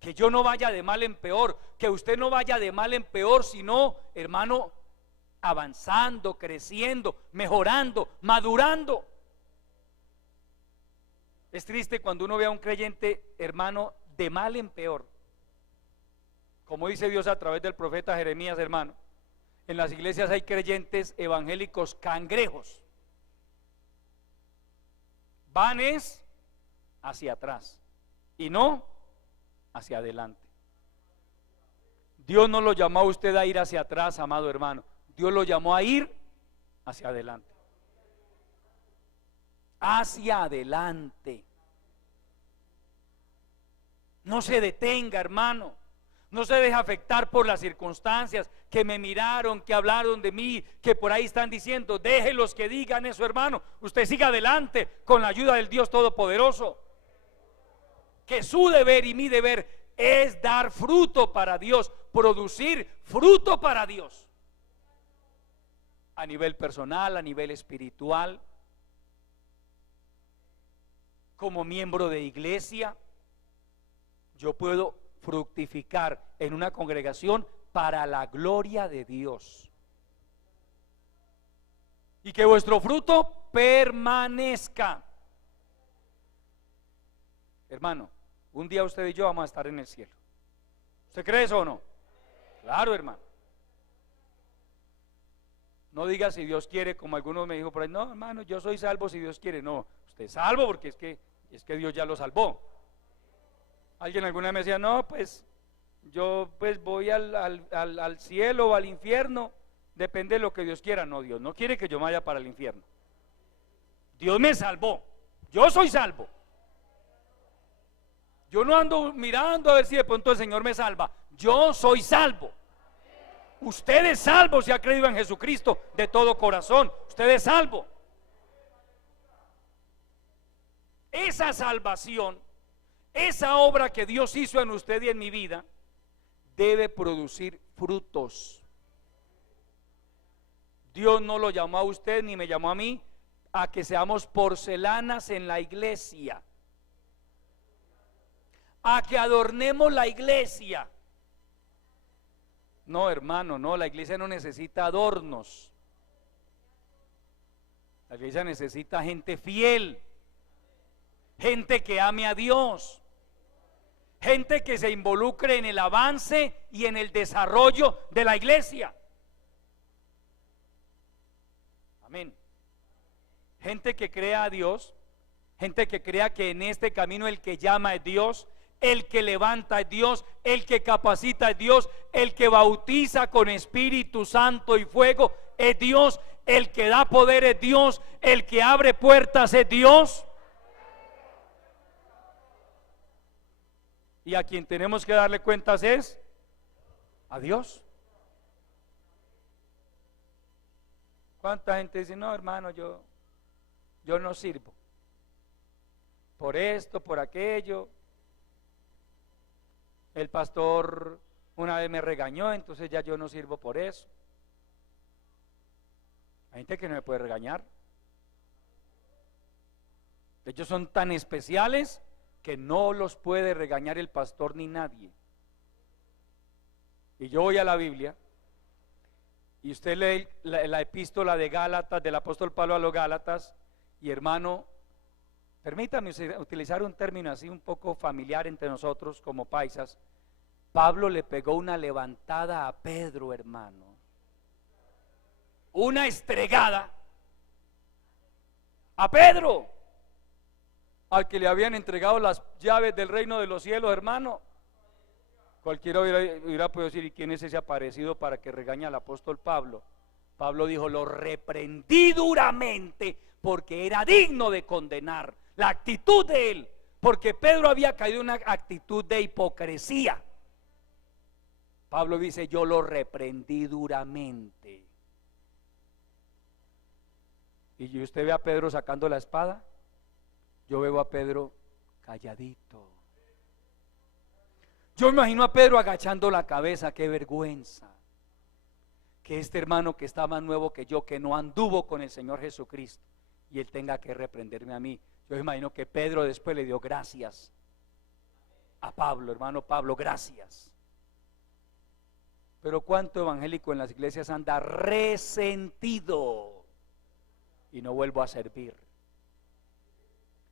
Que yo no vaya de mal en peor, que usted no vaya de mal en peor, sino, hermano, avanzando, creciendo, mejorando, madurando. Es triste cuando uno ve a un creyente, hermano, de mal en peor. Como dice Dios a través del profeta Jeremías, hermano, en las iglesias hay creyentes evangélicos cangrejos. Van es hacia atrás y no hacia adelante. Dios no lo llamó a usted a ir hacia atrás, amado hermano. Dios lo llamó a ir hacia adelante. Hacia adelante. No se detenga, hermano. No se deje afectar por las circunstancias, que me miraron, que hablaron de mí, que por ahí están diciendo. Déjelos que digan eso, hermano. Usted siga adelante con la ayuda del Dios Todopoderoso. Que su deber y mi deber es dar fruto para Dios, producir fruto para Dios. A nivel personal, a nivel espiritual, como miembro de iglesia, yo puedo fructificar en una congregación para la gloria de Dios. Y que vuestro fruto permanezca. Hermano, un día usted y yo vamos a estar en el cielo. ¿Usted cree eso o no? Claro, hermano. No diga si Dios quiere, como algunos me dijo por ahí, no, hermano, yo soy salvo si Dios quiere. No, usted es salvo porque es que Dios ya lo salvó. Alguien alguna vez me decía, no, pues yo pues voy al cielo o al infierno, depende de lo que Dios quiera. No, Dios no quiere que yo vaya para el infierno. Dios me salvó, yo soy salvo. Yo no ando mirando a ver si de pronto el Señor me salva. Yo soy salvo. Usted es salvo si ha creído en Jesucristo de todo corazón. Usted es salvo. Esa salvación, esa obra que Dios hizo en usted y en mi vida, debe producir frutos. Dios no lo llamó a usted ni me llamó a mí a que seamos porcelanas en la iglesia, a que adornemos la iglesia. No, hermano, no, la iglesia no necesita adornos. La iglesia necesita gente fiel, gente que ame a Dios, gente que se involucre en el avance y en el desarrollo de la iglesia. Amén. Gente que crea a Dios, gente que crea que en este camino el que llama es Dios, el que levanta es Dios, el que capacita es Dios, el que bautiza con Espíritu Santo y fuego es Dios, el que da poder es Dios, el que abre puertas es Dios. Y a quien tenemos que darle cuentas es a Dios. ¿Cuánta gente dice, no, hermano, yo no sirvo por esto, por aquello? El pastor una vez me regañó, entonces ya yo no sirvo por eso. Hay gente que no me puede regañar. Ellos son tan especiales que no los puede regañar el pastor ni nadie. Y yo voy a la Biblia y usted lee la epístola de Gálatas, del apóstol Pablo a los Gálatas, y hermano, permítame utilizar un término así un poco familiar entre nosotros como paisas. Pablo le pegó una levantada a Pedro, hermano, una estregada a Pedro, al que le habían entregado las llaves del reino de los cielos, hermano. Cualquiera hubiera podido decir, ¿y quién es ese aparecido para que regañe al apóstol Pablo? Pablo dijo, lo reprendí duramente porque era digno de condenar. La actitud de él, porque Pedro había caído en una actitud de hipocresía. Pablo dice, yo lo reprendí duramente. Y usted ve a Pedro sacando la espada, yo veo a Pedro calladito. Yo imagino a Pedro agachando la cabeza, qué vergüenza. Que este hermano que está más nuevo que yo, que no anduvo con el Señor Jesucristo, y él tenga que reprenderme a mí. Yo imagino que Pedro después le dio gracias a Pablo, hermano Pablo, gracias. Pero cuánto evangélico en las iglesias anda resentido y no vuelvo a servir.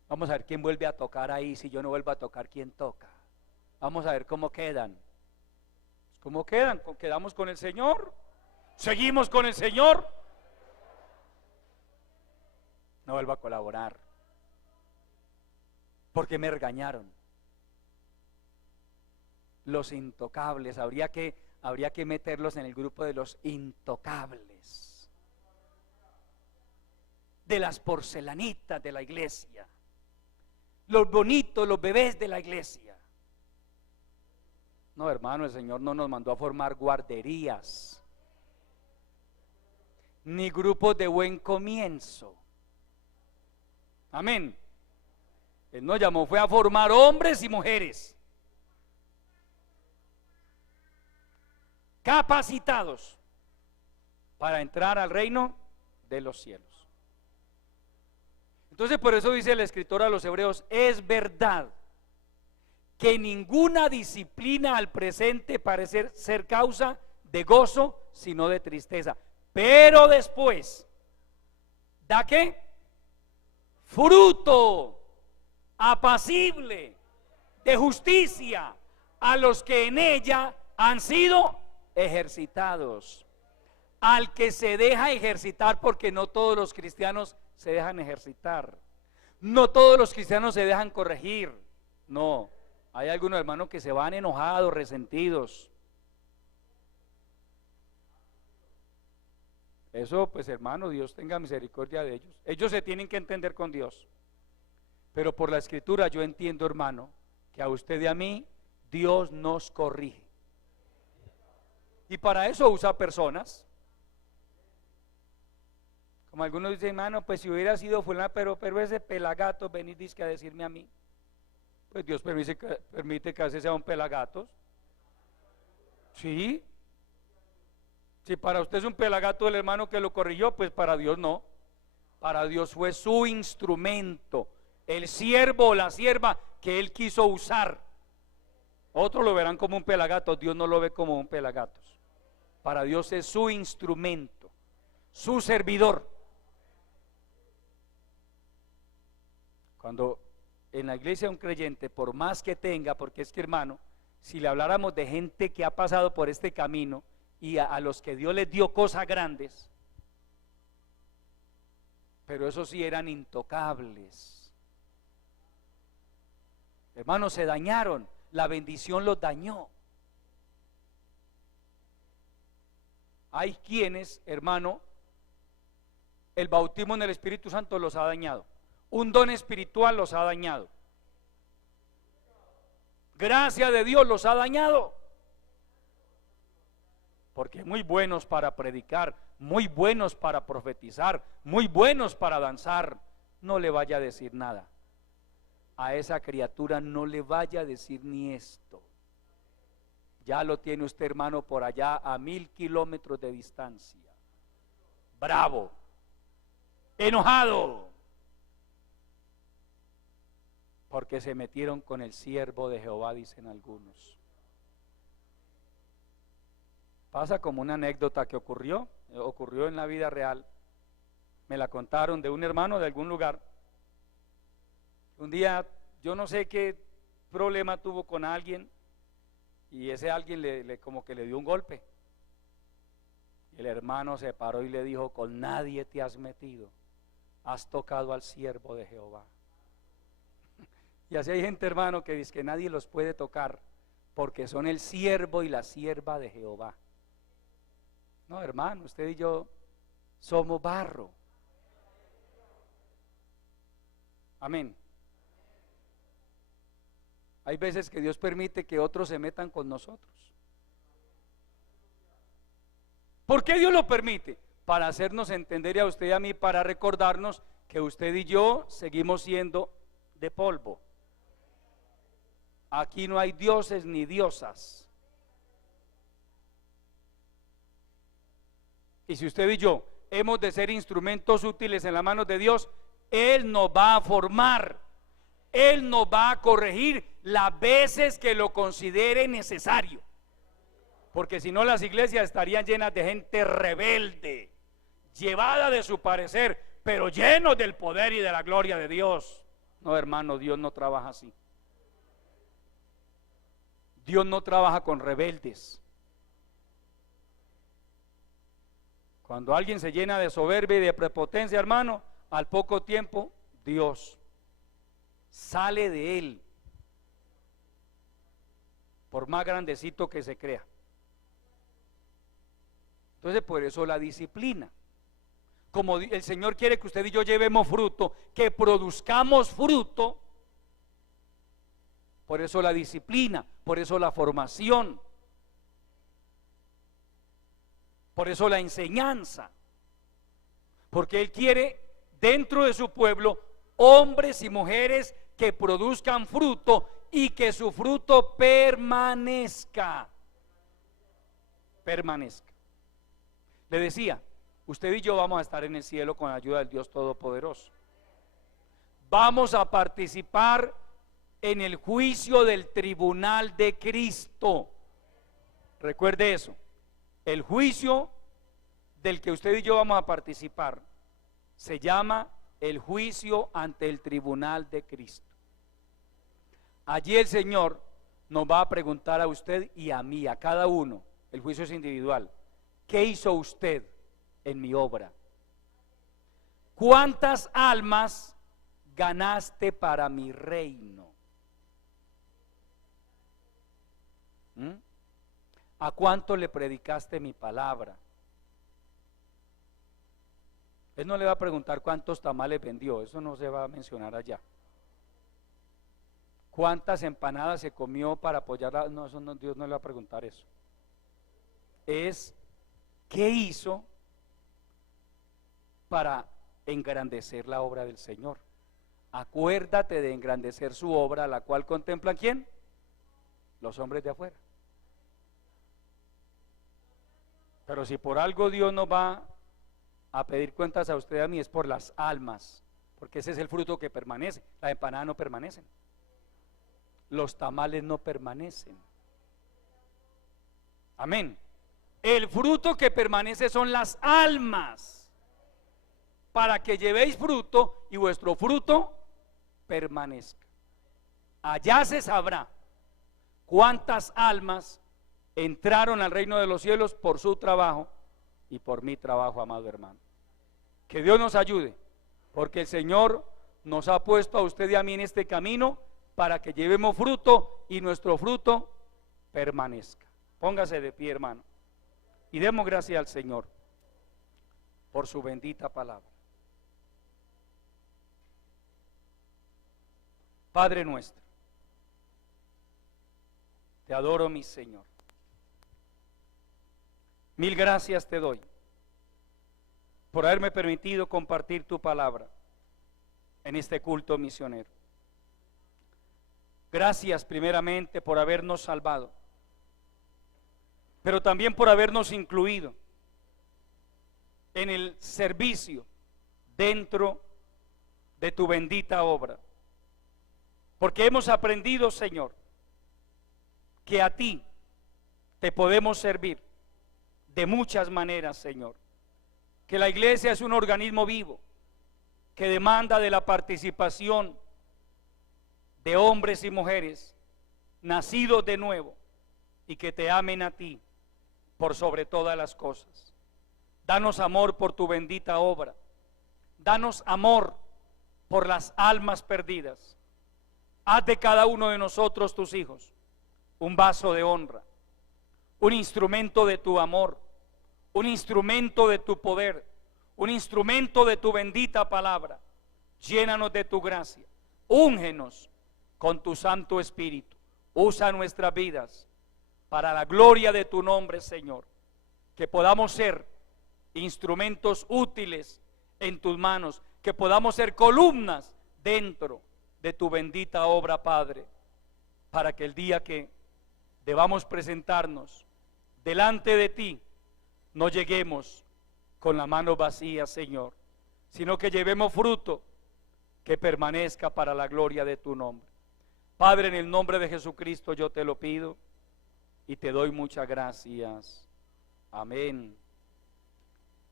Vamos a ver quién vuelve a tocar ahí. Si yo no vuelvo a tocar, ¿quién toca? Vamos a ver cómo quedan. ¿Cómo quedan? ¿Quedamos con el Señor? ¿Seguimos con el Señor? No vuelvo a colaborar porque me regañaron. Los intocables, habría que meterlos en el grupo de los intocables, de las porcelanitas de la iglesia, los bonitos, los bebés de la iglesia. No, hermano, el Señor no nos mandó a formar guarderías ni grupos de buen comienzo. Amén. Él nos llamó, fue a formar hombres y mujeres capacitados para entrar al reino de los cielos. Entonces, por eso dice el escritor a los hebreos, es verdad que ninguna disciplina al presente parece ser causa de gozo, sino de tristeza. Pero después, ¿da qué? Fruto apacible de justicia a los que en ella han sido ejercitados. Al que se deja ejercitar, porque no todos los cristianos se dejan ejercitar, no todos los cristianos se dejan corregir, no, hay algunos hermanos que se van enojados, resentidos. Eso, pues, hermano, Dios tenga misericordia de ellos. Ellos se tienen que entender con Dios. Pero por la escritura yo entiendo, hermano, que a usted y a mí Dios nos corrige. Y para eso usa personas. Como algunos dicen, hermano, pues si hubiera sido fulano, pero ese pelagato, venís dizque a decirme a mí. Pues Dios permite que a veces sean pelagatos. Sí. Si para usted es un pelagato el hermano que lo corrigió, pues para Dios no. Para Dios fue su instrumento, el siervo o la sierva que él quiso usar. Otros lo verán como un pelagato, Dios no lo ve como un pelagatos. Para Dios es su instrumento, su servidor. Cuando en la iglesia un creyente, por más que tenga, porque es que, hermano, si le habláramos de gente que ha pasado por este camino y a los que Dios les dio cosas grandes, pero esos sí eran intocables. Hermanos, se dañaron, la bendición los dañó. Hay quienes, hermano, el bautismo en el Espíritu Santo los ha dañado, un don espiritual los ha dañado, gracia de Dios los ha dañado, porque muy buenos para predicar, muy buenos para profetizar, muy buenos para danzar. No le vaya a decir nada a esa criatura, no le vaya a decir ni esto. Ya lo tiene usted, hermano, por allá a 1000 kilómetros de distancia, bravo, enojado, porque se metieron con el siervo de Jehová, dicen algunos. Pasa como una anécdota que ocurrió en la vida real. Me la contaron de un hermano de algún lugar. Un día, yo no sé qué problema tuvo con alguien, y ese alguien como que le dio un golpe. Y el hermano se paró y le dijo, con nadie te has metido, has tocado al siervo de Jehová. Y así hay gente, hermano, que dice que nadie los puede tocar porque son el siervo y la sierva de Jehová. No, hermano, usted y yo somos barro. Amén. Hay veces que Dios permite que otros se metan con nosotros. ¿Por qué Dios lo permite? Para hacernos entender a usted y a mí, para recordarnos que usted y yo seguimos siendo de polvo. Aquí no hay dioses ni diosas. Y si usted y yo hemos de ser instrumentos útiles en las manos de Dios, Él nos va a formar, Él nos va a corregir las veces que lo considere necesario. Porque si no, las iglesias estarían llenas de gente rebelde, llevada de su parecer, pero llenos del poder y de la gloria de Dios. No, hermano, Dios no trabaja así. Dios no trabaja con rebeldes. Cuando alguien se llena de soberbia y de prepotencia, hermano, al poco tiempo Dios sale de él, por más grandecito que se crea. Entonces, por eso la disciplina. Como el Señor quiere que usted y yo llevemos fruto, que produzcamos fruto, por eso la disciplina, por eso la formación, por eso la enseñanza, porque Él quiere dentro de su pueblo hombres y mujeres que produzcan fruto y que su fruto permanezca. Permanezca. Le decía, usted y yo vamos a estar en el cielo con la ayuda del Dios Todopoderoso. Vamos a participar en el juicio del tribunal de Cristo. Recuerde eso. El juicio del que usted y yo vamos a participar se llama el juicio ante el tribunal de Cristo. Allí el Señor nos va a preguntar a usted y a mí, a cada uno, el juicio es individual. ¿Qué hizo usted en mi obra? ¿Cuántas almas ganaste para mi reino? ¿A cuánto le predicaste mi palabra? Él no le va a preguntar cuántos tamales vendió, eso no se va a mencionar allá. ¿Cuántas empanadas se comió para apoyarla? No, eso no, Dios no le va a preguntar eso. Es ¿qué hizo para engrandecer la obra del Señor? Acuérdate de engrandecer su obra, la cual contemplan ¿quién? Los hombres de afuera. Pero si por algo Dios nos va a pedir cuentas a usted y a mí, es por las almas, porque ese es el fruto que permanece. Las empanadas no permanecen, los tamales no permanecen. Amén. El fruto que permanece son las almas, para que llevéis fruto y vuestro fruto permanezca. Allá se sabrá cuántas almas entraron al reino de los cielos por su trabajo y por mi trabajo, amado hermano. Que Dios nos ayude, porque el Señor nos ha puesto a usted y a mí en este camino para que llevemos fruto y nuestro fruto permanezca. Póngase de pie, hermano, y demos gracias al Señor por su bendita palabra. Padre nuestro, te adoro, mi Señor. Mil gracias te doy por haberme permitido compartir tu palabra en este culto misionero. Gracias primeramente por habernos salvado, pero también por habernos incluido en el servicio dentro de tu bendita obra. Porque hemos aprendido, Señor, que a ti te podemos servir de muchas maneras, Señor. Que la iglesia es un organismo vivo que demanda de la participación de hombres y mujeres nacidos de nuevo y que te amen a ti por sobre todas las cosas. Danos amor por tu bendita obra. Danos amor por las almas perdidas. Haz de cada uno de nosotros, tus hijos, un vaso de honra, un instrumento de tu amor, un instrumento de tu poder, un instrumento de tu bendita palabra. Llénanos de tu gracia, úngenos con tu Santo Espíritu. Usa nuestras vidas para la gloria de tu nombre, Señor. que podamos ser instrumentos útiles en tus manos, que podamos ser columnas dentro de tu bendita obra, Padre, para que el día que debamos presentarnos delante de ti, no lleguemos con la mano vacía, Señor, sino que llevemos fruto que permanezca para la gloria de tu nombre. Padre, en el nombre de Jesucristo yo te lo pido y te doy muchas gracias. Amén.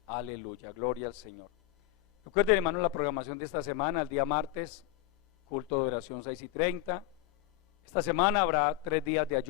Aleluya, gloria al Señor. Recuerden, hermanos, la programación de esta semana, el día martes, culto de oración 6:30. Esta semana habrá 3 días de ayuno.